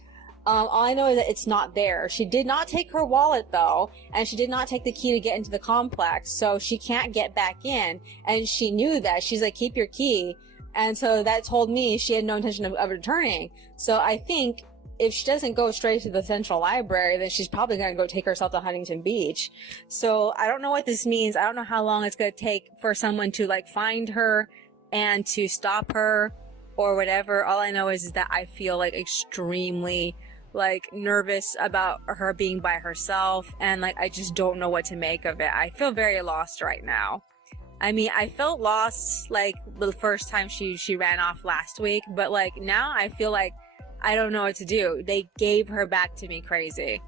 All I know is that it's not there. She did not take her wallet though, and she did not take the key to get into the complex. So she can't get back in. And she knew that. She's like, keep your key. And so that told me she had no intention of returning. So I think if she doesn't go straight to the central library, then she's probably going to go take herself to Huntington Beach. So I don't know what this means. I don't know how long it's going to take for someone to, like, find her and to stop her or whatever. All I know is that I feel, like, extremely, like, nervous about her being by herself. And, like, I just don't know what to make of it. I feel very lost right now. I mean, I felt lost, like, the first time she ran off last week. But, like, now I feel like I don't know what to do. They gave her back to me crazy.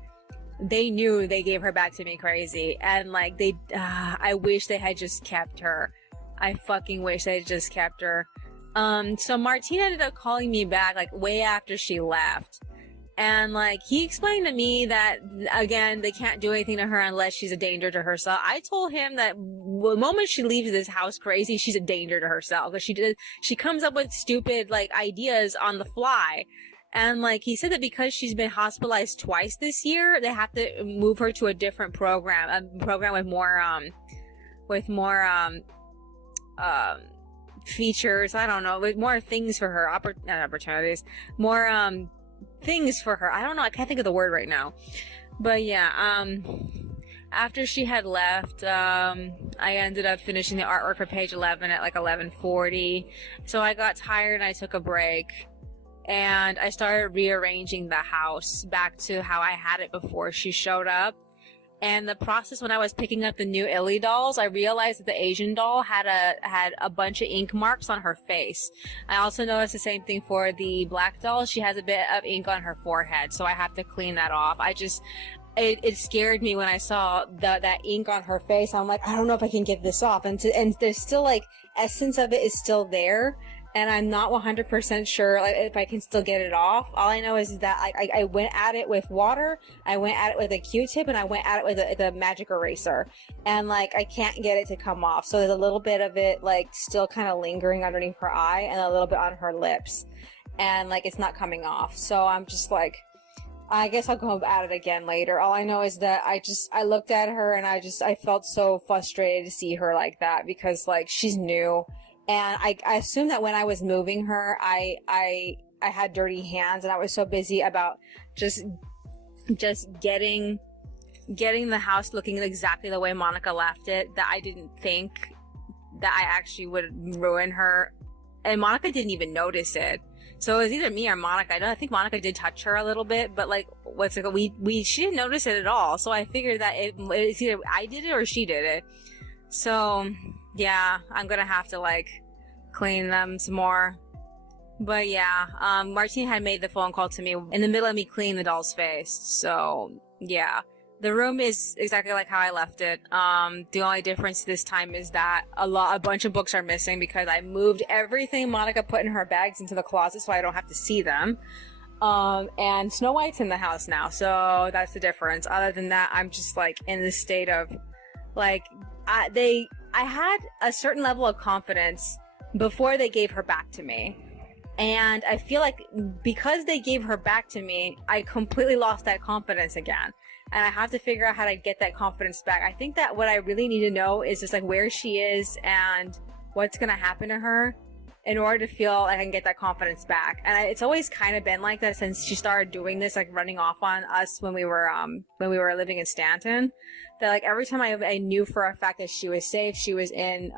They knew they gave her back to me crazy. And, like, I wish they had just kept her. I fucking wish they had just kept her. So Martine ended up calling me back, like, way after she left. And, like, he explained to me that, again, they can't do anything to her unless she's a danger to herself. I told him that the moment she leaves this house crazy, she's a danger to herself. Because she comes up with stupid, like, ideas on the fly. And, like, he said that because she's been hospitalized twice this year, they have to move her to a different program. A program with more features, I don't know, with more things for her, not opportunities, more, things for her. I don't know, I can't think of the word right now. But yeah, after she had left, I ended up finishing the artwork for page 11 at like 11:40. So I got tired and I took a break. And I started rearranging the house back to how I had it before she showed up. And the process, when I was picking up the new Illy dolls, I realized that the Asian doll had a bunch of ink marks on her face. I also noticed the same thing for the black doll. She has a bit of ink on her forehead, so I have to clean that off. It scared me when I saw that ink on her face. I'm like, I don't know if I can get this off. And there's still, like, essence of it is still there. And I'm not 100% sure, like, if I can still get it off. All I know is that I went at it with water, I went at it with a Q-tip, and I went at it with a magic eraser. And, like, I can't get it to come off. So there's a little bit of it, like, still kind of lingering underneath her eye and a little bit on her lips. And, like, it's not coming off. So I'm just like, I guess I'll go at it again later. All I know is that I looked at her and I felt so frustrated to see her like that because, like, she's new. And I assumed that when I was moving her, I had dirty hands and I was so busy about just getting the house looking exactly the way Monica left it that I didn't think that I actually would ruin her. And Monica didn't even notice it. So it was either me or Monica. I think Monica did touch her a little bit, but, like, she didn't notice it at all. So I figured that it's either I did it or she did it. So yeah, I'm gonna have to, like, clean them some more. But yeah, Martine had made the phone call to me in the middle of me cleaning the doll's face. So yeah, the room is exactly like how I left it. The only difference this time is that a bunch of books are missing because I moved everything Monica put in her bags into the closet so I don't have to see them. And Snow White's in the house now, so that's the difference. Other than that, I'm just like in this state of like, I had a certain level of confidence before they gave her back to me. And I feel like because they gave her back to me, I completely lost that confidence again. And I have to figure out how to get that confidence back. I think that what I really need to know is just like where she is and what's going to happen to her in order to feel like I can get that confidence back. And it's always kind of been like that since she started doing this, like running off on us when we were living in Stanton. That like every time I knew for a fact that she was safe, she was in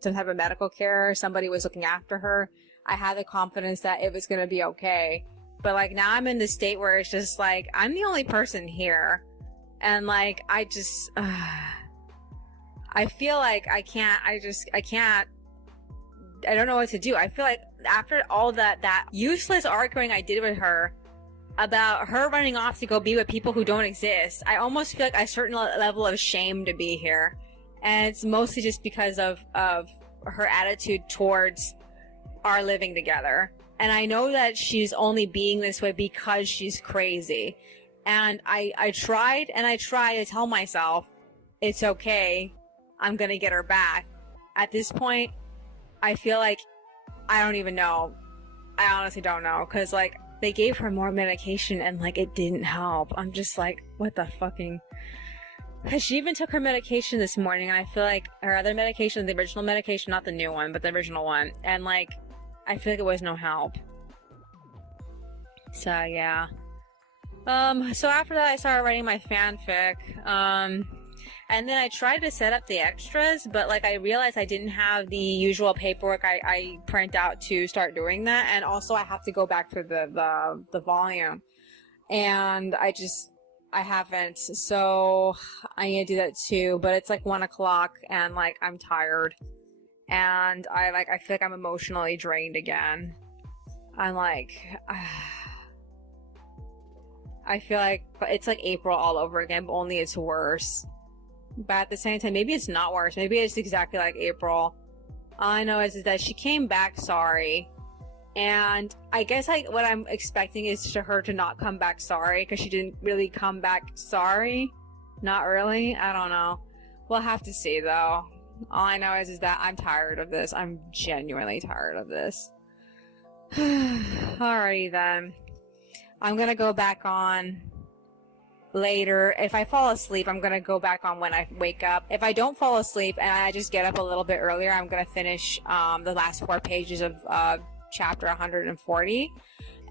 some type of medical care, somebody was looking after her, I had the confidence that it was going to be okay. But like now I'm in this state where it's just like I'm the only person here, and like I just I feel like I can't. I don't know what to do. I feel like after all that useless arguing I did with her about her running off to go be with people who don't exist, I almost feel like a certain level of shame to be here. And it's mostly just because of her attitude towards our living together. And I know that she's only being this way because she's crazy. And I tried to tell myself, it's okay, I'm gonna get her back. At this point, I feel like I don't even know. I honestly don't know. Cause like, they gave her more medication and like, it didn't help. I'm just like, what the fucking... She even took her medication this morning, and I feel like her other medication, the original medication, not the new one, but the original one, and like, I feel like it was no help. So yeah. So after that I started writing my fanfic, and then I tried to set up the extras, but like I realized I didn't have the usual paperwork I print out to start doing that, and also I have to go back to the volume, and I haven't, so I need to do that too. But it's like 1 o'clock and like I'm tired, and I feel like I'm emotionally drained again. I'm like I feel like it's like April all over again, but only it's worse. But at the same time, maybe it's not worse. Maybe it's exactly like April. All I know is that she came back sorry. And I guess what I'm expecting is for her to not come back sorry, because she didn't really come back sorry. Not really. I don't know. We'll have to see though. All I know is that I'm tired of this. I'm genuinely tired of this. Alrighty then. I'm gonna go back on later. If I fall asleep, I'm gonna go back on when I wake up. If I don't fall asleep and I just get up a little bit earlier, I'm gonna finish the last 4 pages of chapter 140,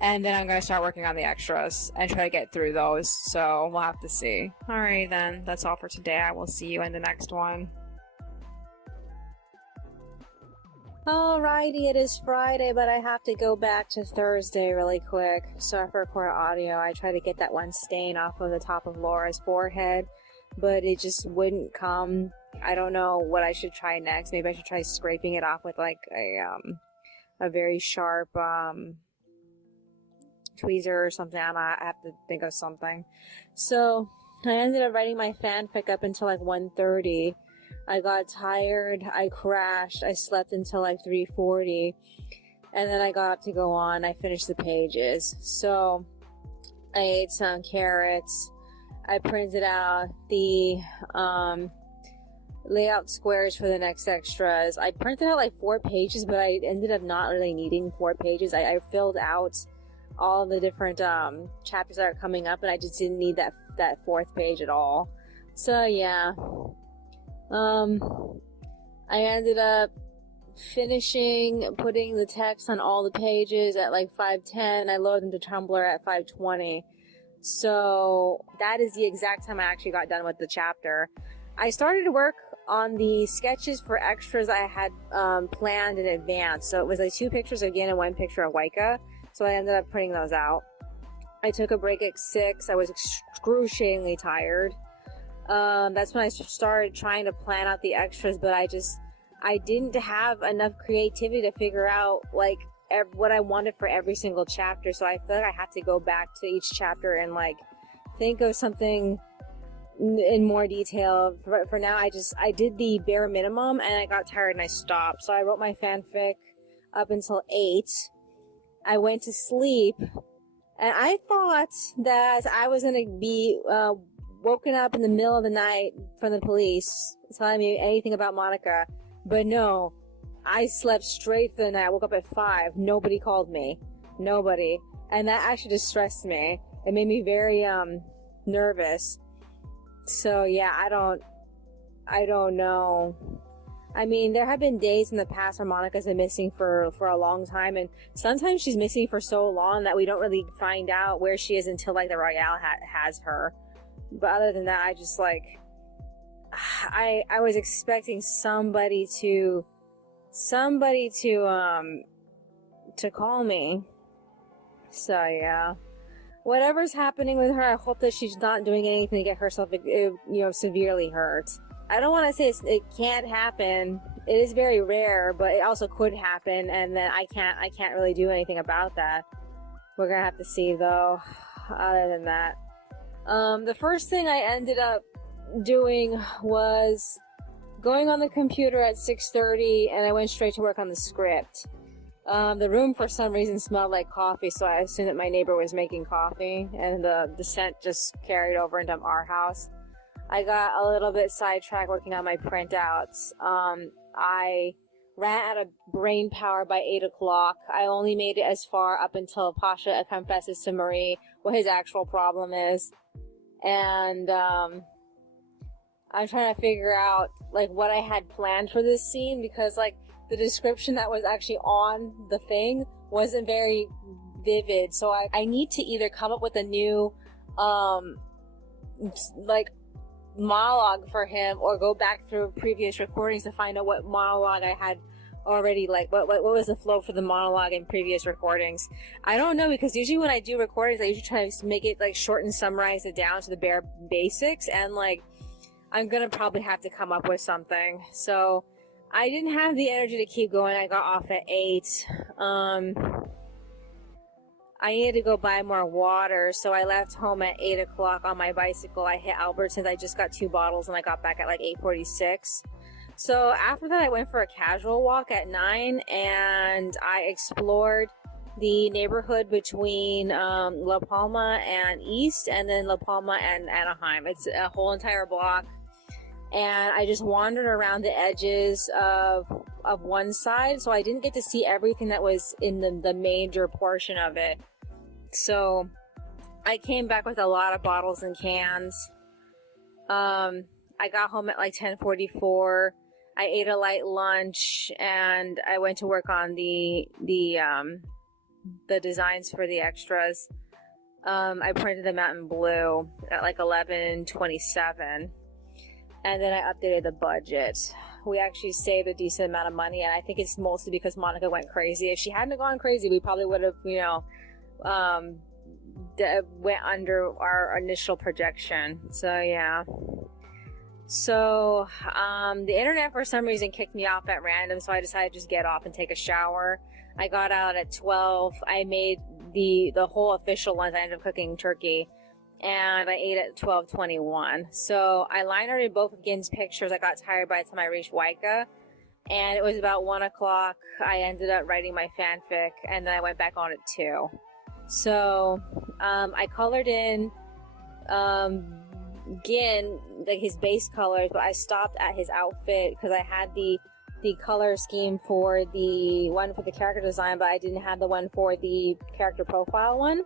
and then I'm gonna start working on the extras and try to get through those. So we'll have to see. Alright then, that's all for today. I will see you in the next one. Alrighty, it is Friday, but I have to go back to Thursday really quick. Sorry for recording audio. I tried to get that one stain off of the top of Laura's forehead, but it just wouldn't come. I don't know what I should try next. Maybe I should try scraping it off with like a very sharp tweezer or something. I have to think of something. So I ended up writing my fanfic up until like 1:30. I got tired, I crashed, I slept until like 3:40, and then I got up to go on. I finished the pages. So I ate some carrots. I printed out the layout squares for the next extras. I printed out like 4 pages, but I ended up not really needing 4 pages. I filled out all the different chapters that are coming up, and I just didn't need that 4th page at all. So yeah. I ended up finishing putting the text on all the pages at like 5:10. I loaded them to Tumblr at 5:20. So that is the exact time I actually got done with the chapter. I started to work on the sketches for extras I had planned in advance. So it was like 2 pictures of Yin and 1 picture of Waika. So I ended up printing those out. I took a break at 6. I was excruciatingly tired. That's when I started trying to plan out the extras, but I didn't have enough creativity to figure out like what I wanted for every single chapter. So I feel like I have to go back to each chapter and like think of something in more detail. For now, I did the bare minimum and I got tired and I stopped. So I wrote my fanfic up until 8. I went to sleep and I thought that I was going to be woken up in the middle of the night from the police telling me anything about Monica. But no, I slept straight through the night. I woke up at 5. Nobody called me. Nobody. And that actually distressed me. It made me very nervous. So yeah, I don't know. I mean, there have been days in the past where Monica's been missing for a long time, and sometimes she's missing for so long that we don't really find out where she is until like the Royale has her. But other than that, I just like, I was expecting somebody to call me. So yeah. Whatever's happening with her, I hope that she's not doing anything to get herself, severely hurt. I don't want to say it can't happen. It is very rare, but it also could happen, and then I can't really do anything about that. We're gonna have to see, though. Other than that, the first thing I ended up doing was going on the computer at 6:30, and I went straight to work on the script. The room for some reason smelled like coffee, so I assumed that my neighbor was making coffee, and the scent just carried over into our house. I got a little bit sidetracked working on my printouts. I ran out of brain power by 8 o'clock. I only made it as far up until Pasha confesses to Marie what his actual problem is. And I'm trying to figure out like what I had planned for this scene, because like the description that was actually on the thing wasn't very vivid. So I need to either come up with a new like monologue for him, or go back through previous recordings to find out what monologue I had already, like what was the flow for the monologue in previous recordings. I don't know, because usually when I do recordings I usually try to make it like short and summarize it down to the bare basics, and like I'm gonna probably have to come up with something. So I didn't have the energy to keep going. I got off at 8. I needed to go buy more water, so I left home at 8 o'clock on my bicycle. I hit Albertsons. I just got 2 bottles, and I got back at like 8:46. So after that, I went for a casual walk at 9, and I explored the neighborhood between La Palma and East, and then La Palma and Anaheim. It's a whole entire block. And I just wandered around the edges of one side, so I didn't get to see everything that was in the major portion of it. So I came back with a lot of bottles and cans. I got home at like 10:44. I ate a light lunch, and I went to work on the designs for the extras. I printed them out in blue at like 11:27. And then I updated the budget. We actually saved a decent amount of money, and I think it's mostly because Monica went crazy. If she hadn't gone crazy, we probably would have, went under our initial projection. So yeah. So the internet for some reason kicked me off at random, so I decided to just get off and take a shower. I got out at 12. I made the whole official lunch. I ended up cooking turkey. And I ate at 12:21. So I line arted both of Gin's pictures. I got tired by the time I reached Waika, and it was about 1 o'clock. I ended up writing my fanfic, and then I went back on at 2. So I colored in Gin, like his base colors, but I stopped at his outfit because I had the color scheme for the one for the character design, but I didn't have the one for the character profile one.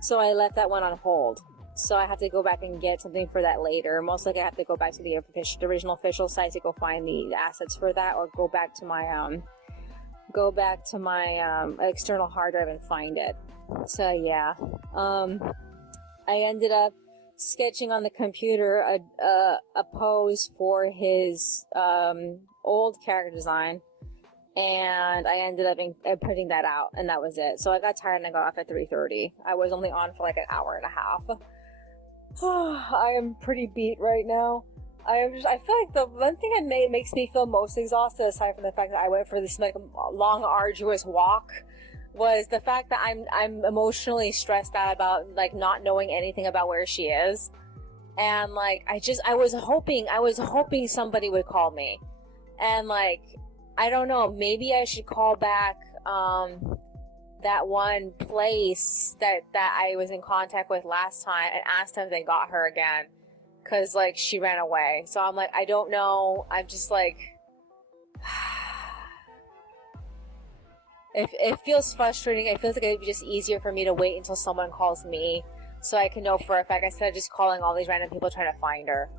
So I left that one on hold. So I have to go back and get something for that later. Most likely I have to go back to the original official site to go find the assets for that, or go back to my external hard drive and find it. So yeah, I ended up sketching on the computer a pose for his old character design, and I ended up printing that out, and that was it. So I got tired and I got off at 3:30. I was only on for like an hour and a half. I am pretty beat right now. I feel like the one thing that makes me feel most exhausted, aside from the fact that I went for this like long, arduous walk, was the fact that I'm emotionally stressed out about like not knowing anything about where she is. And like I was hoping somebody would call me. And like I don't know, maybe I should call back that one place that I was in contact with last time and ask them if they got her again, cuz like she ran away. So I'm like, I don't know. I'm just like it feels frustrating. It feels like it would be just easier for me to wait until someone calls me so I can know for a fact instead of just calling all these random people trying to find her.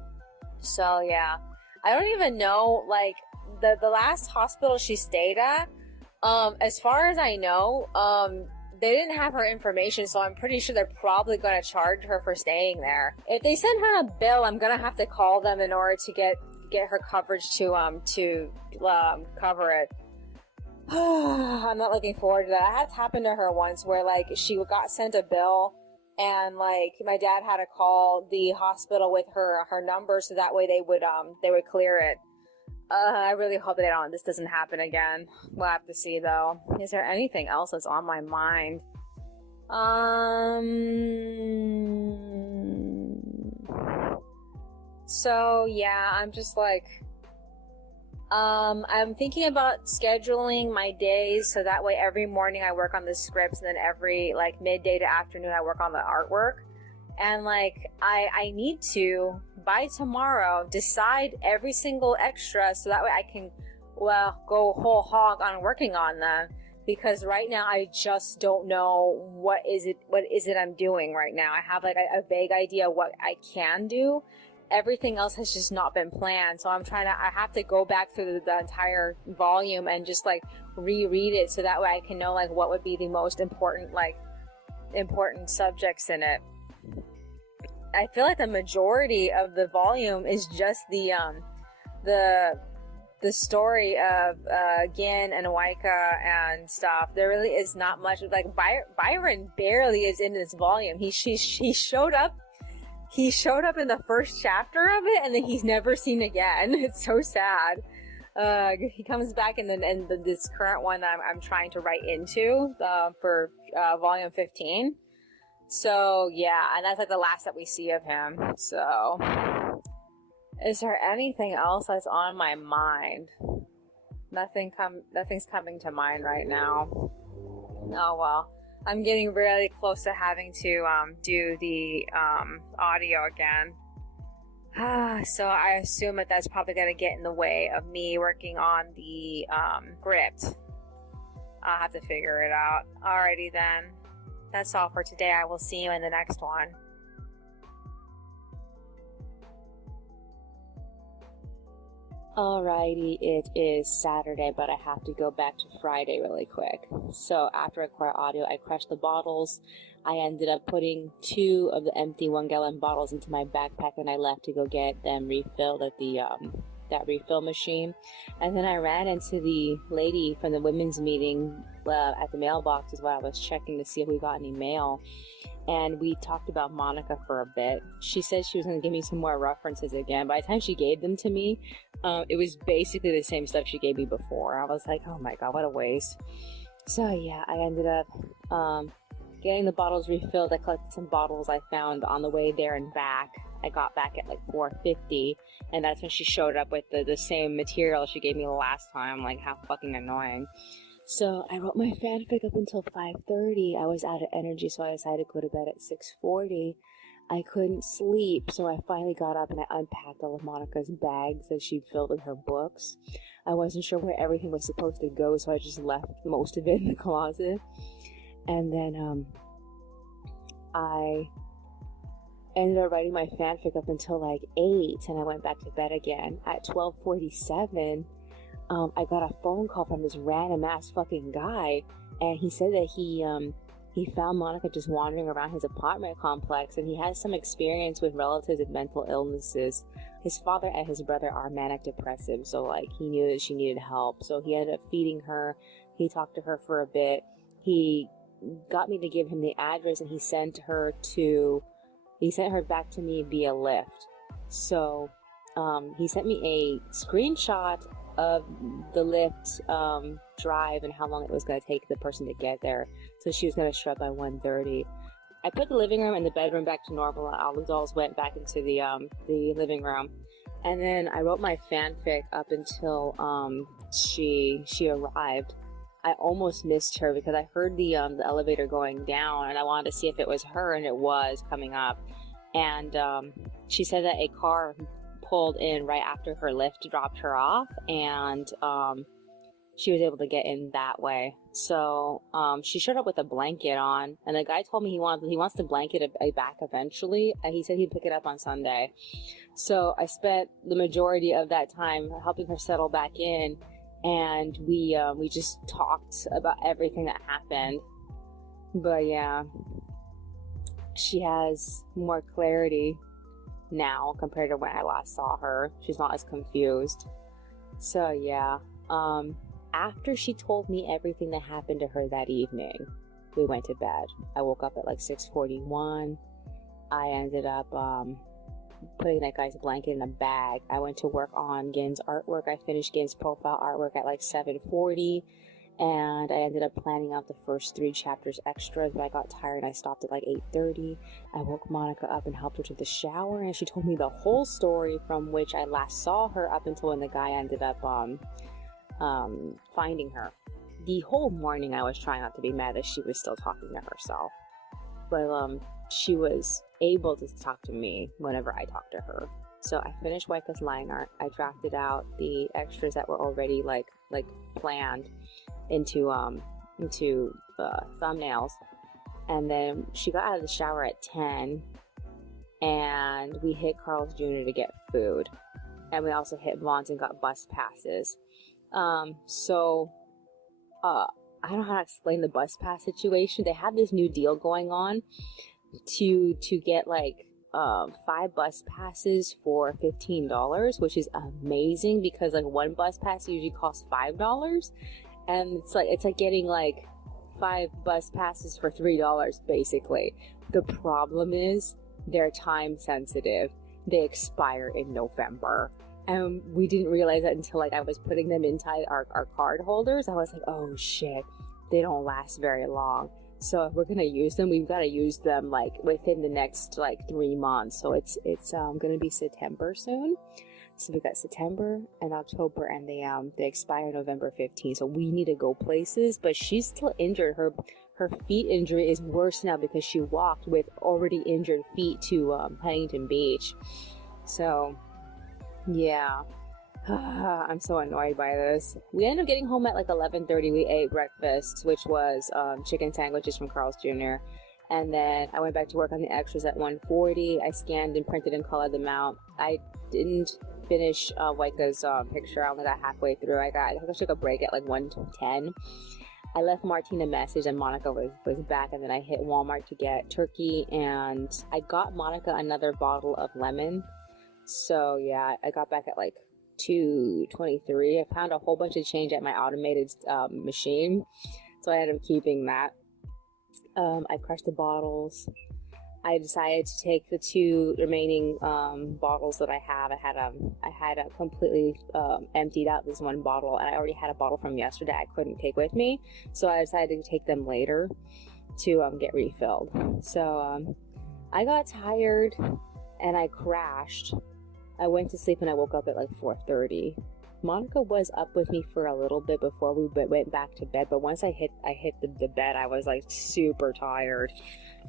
So yeah, I don't even know, like the last hospital she stayed at, as far as I know, they didn't have her information, so I'm pretty sure they're probably going to charge her for staying there. If they send her a bill, I'm going to have to call them in order to get her coverage to cover it. I'm not looking forward to that. That happened to her once where like she got sent a bill and like my dad had to call the hospital with her number so that way they would clear it. I really hope this doesn't happen again. We'll have to see though. Is there anything else that's on my mind? So yeah, I'm just like I'm thinking about scheduling my days so that way every morning I work on the scripts and then every like midday to afternoon I work on the artwork. And like I need to by tomorrow decide every single extra so that way I can go whole hog on working on them, because right now I just don't know what is it I'm doing right now. I have like a vague idea what I can do. Everything else has just not been planned, so I have to go back through the entire volume and just like reread it so that way I can know like what would be the most important subjects in it. I feel like the majority of the volume is just the story of Gin and Waika and stuff. There really is not much. Like Byron barely is in this volume. He showed up. He showed up in the first chapter of it, and then he's never seen again. It's so sad. He comes back in this current one that I'm trying to write into for volume 15. So yeah, and that's like the last that we see of him. So is there anything else that's on my mind? Nothing's coming to mind right now. Oh well. I'm getting really close to having to do the audio again. So I assume that's probably going to get in the way of me working on the script. I'll have to figure it out. Alrighty then. That's all for today. I will see you in the next one. Alrighty, it is Saturday, but I have to go back to Friday really quick. So after I record audio, I crushed the bottles. I ended up putting 2 of the empty 1-gallon bottles into my backpack, and I left to go get them refilled at the that refill machine. And then I ran into the lady from the women's meeting at the mailboxes while I was checking to see if we got any mail. And we talked about Monica for a bit. She said she was going to give me some more references again. By the time she gave them to me, it was basically the same stuff she gave me before. I was like, oh my god, what a waste. So yeah, I ended up getting the bottles refilled. I collected some bottles I found on the way there and back. I got back at like 4:50, and that's when she showed up with the same material she gave me last time. Like, how fucking annoying. So I wrote my fanfic up until 5:30. I was out of energy, so I decided to go to bed at 6:40. I couldn't sleep, so I finally got up and I unpacked all of Monica's bags that she'd filled with her books. I wasn't sure where everything was supposed to go, so I just left most of it in the closet. And then I ended up writing my fanfic up until like 8, and I went back to bed again. At 12:47, I got a phone call from this random ass fucking guy, and he said that he found Monica just wandering around his apartment complex, and he has some experience with relatives with mental illnesses. His father and his brother are manic depressive, so like he knew that she needed help. So he ended up feeding her. He talked to her for a bit. He got me to give him the address, and he sent her back to me via Lyft. So he sent me a screenshot of the lift drive and how long it was going to take the person to get there. So she was going to show up by 1:30. I put the living room and the bedroom back to normal. All the dolls went back into the living room. And then I wrote my fanfic up until she arrived. I almost missed her because I heard the elevator going down, and I wanted to see if it was her, and it was coming up. And she said that a car pulled in right after her lift dropped her off, and she was able to get in that way. So she showed up with a blanket on, and the guy told me he wants the blanket back eventually, and he said he'd pick it up on Sunday. So I spent the majority of that time helping her settle back in, and we just talked about everything that happened. But yeah, she has more clarity now compared to when I last saw her. She's not as confused. So yeah, after she told me everything that happened to her that evening, we went to bed. I woke up at like 6:41. I ended up putting that guy's blanket in a bag. I went to work on Gin's artwork. I finished Gin's profile artwork at like 7:40, and I ended up planning out the first 3 chapters extras, but I got tired and I stopped at like 8:30. I woke Monica up and helped her to the shower, and she told me the whole story from which I last saw her up until when the guy ended up finding her. The whole morning I was trying not to be mad that she was still talking to herself, but she was able to talk to me whenever I talked to her. So I finished Waika's line art. I drafted out the extras that were already like planned into thumbnails, and then she got out of the shower at 10, and we hit Carl's Jr. to get food, and we also hit Vaughn's and got bus passes. I don't know how to explain the bus pass situation. They have this new deal going on to get like 5 bus passes for $15, which is amazing because like one bus pass usually costs $5, and it's like getting like 5 bus passes for $3 basically. The problem is they're time sensitive. They expire in November. And we didn't realize that until like I was putting them inside our card holders. I was like, oh shit, they don't last very long. So if we're gonna use them, we've got to use them like within the next like 3 months. So it's gonna be September soon. So we got September and October, and they expire November 15th. So we need to go places, but she's still injured. Her feet injury is worse now because she walked with already injured feet to Huntington Beach. So yeah, I'm so annoyed by this. We ended up getting home at like 11:30. We ate breakfast, which was chicken sandwiches from Carl's Jr. And then I went back to work on the extras at 1:40. I scanned and printed and colored them out. I didn't finish Waika's picture. I only got halfway through. I took a break at like 1:10. I left Martine a message, and Monica was back, and then I hit Walmart to get turkey, and I got Monica another bottle of lemon. So yeah, I got back at like 2:23. I found a whole bunch of change at my automated machine, so I ended up keeping that. I crushed the bottles. I decided to take the 2 remaining bottles that I have. I had completely emptied out this one bottle, and I already had a bottle from yesterday I couldn't take with me, so I decided to take them later to get refilled. So I got tired and I crashed. I went to sleep and I woke up at like 4:30. Monica was up with me for a little bit before we went back to bed, but once I hit the bed, I was like super tired.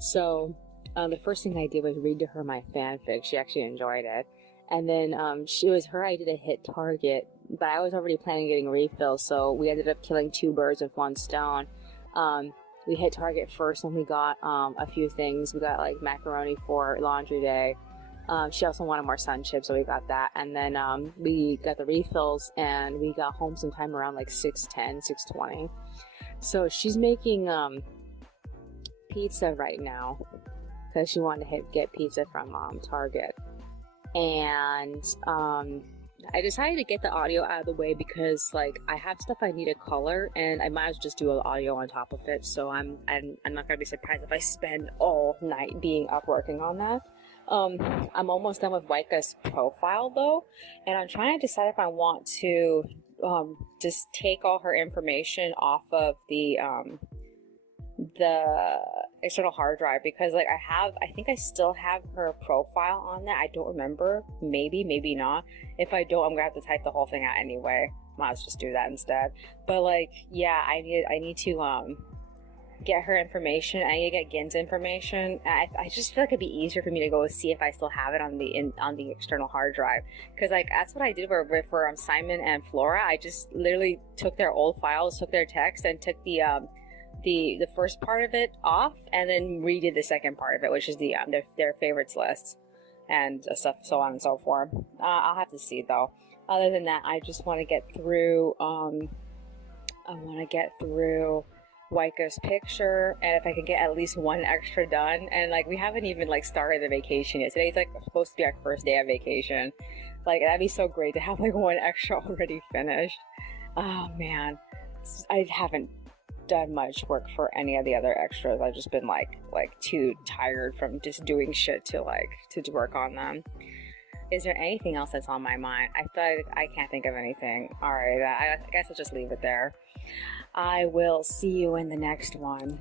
So the first thing I did was read to her my fanfic. She actually enjoyed it. And then it was her idea to hit Target, but I was already planning on getting refills, so we ended up killing 2 birds with 1 stone. We hit Target first and we got a few things. We got like macaroni for laundry day. She also wanted more sun chips, so we got that. And then we got the refills, and we got home sometime around like 6:10, 6:20. So she's making pizza right now because she wanted to get pizza from Target. And I decided to get the audio out of the way because like I have stuff I need to color, and I might as well just do an audio on top of it. So I'm not gonna be surprised if I spend all night being up working on that. I'm almost done with Waika's profile though, and I'm trying to decide if I want to just take all her information off of the external hard drive, because like I think I still have her profile on there. I don't remember. Maybe not. If I don't, I'm gonna have to type the whole thing out anyway. Might as well just do that instead. But like, yeah, I need to get her information. I need to get Gin's information. I just feel like it'd be easier for me to go see if I still have it on the external hard drive, because like that's what I did for Simon and Flora. I just literally took their old files, took their text, and took the first part of it off, and then redid the second part of it, which is their favorites list and stuff, so on and so forth. I'll have to see though. Other than that, I just want to get through. I want to get through Waika's picture, and if I can get at least one extra done. And like, we haven't even like started the vacation yet. Today's like supposed to be our first day of vacation. Like, that'd be so great to have like one extra already finished. Oh man, I haven't done much work for any of the other extras. I've just been like too tired from just doing shit to work on them. Is there anything else that's on my mind? I feel like I can't think of anything. All right, I guess I'll just leave it there. I will see you in the next one.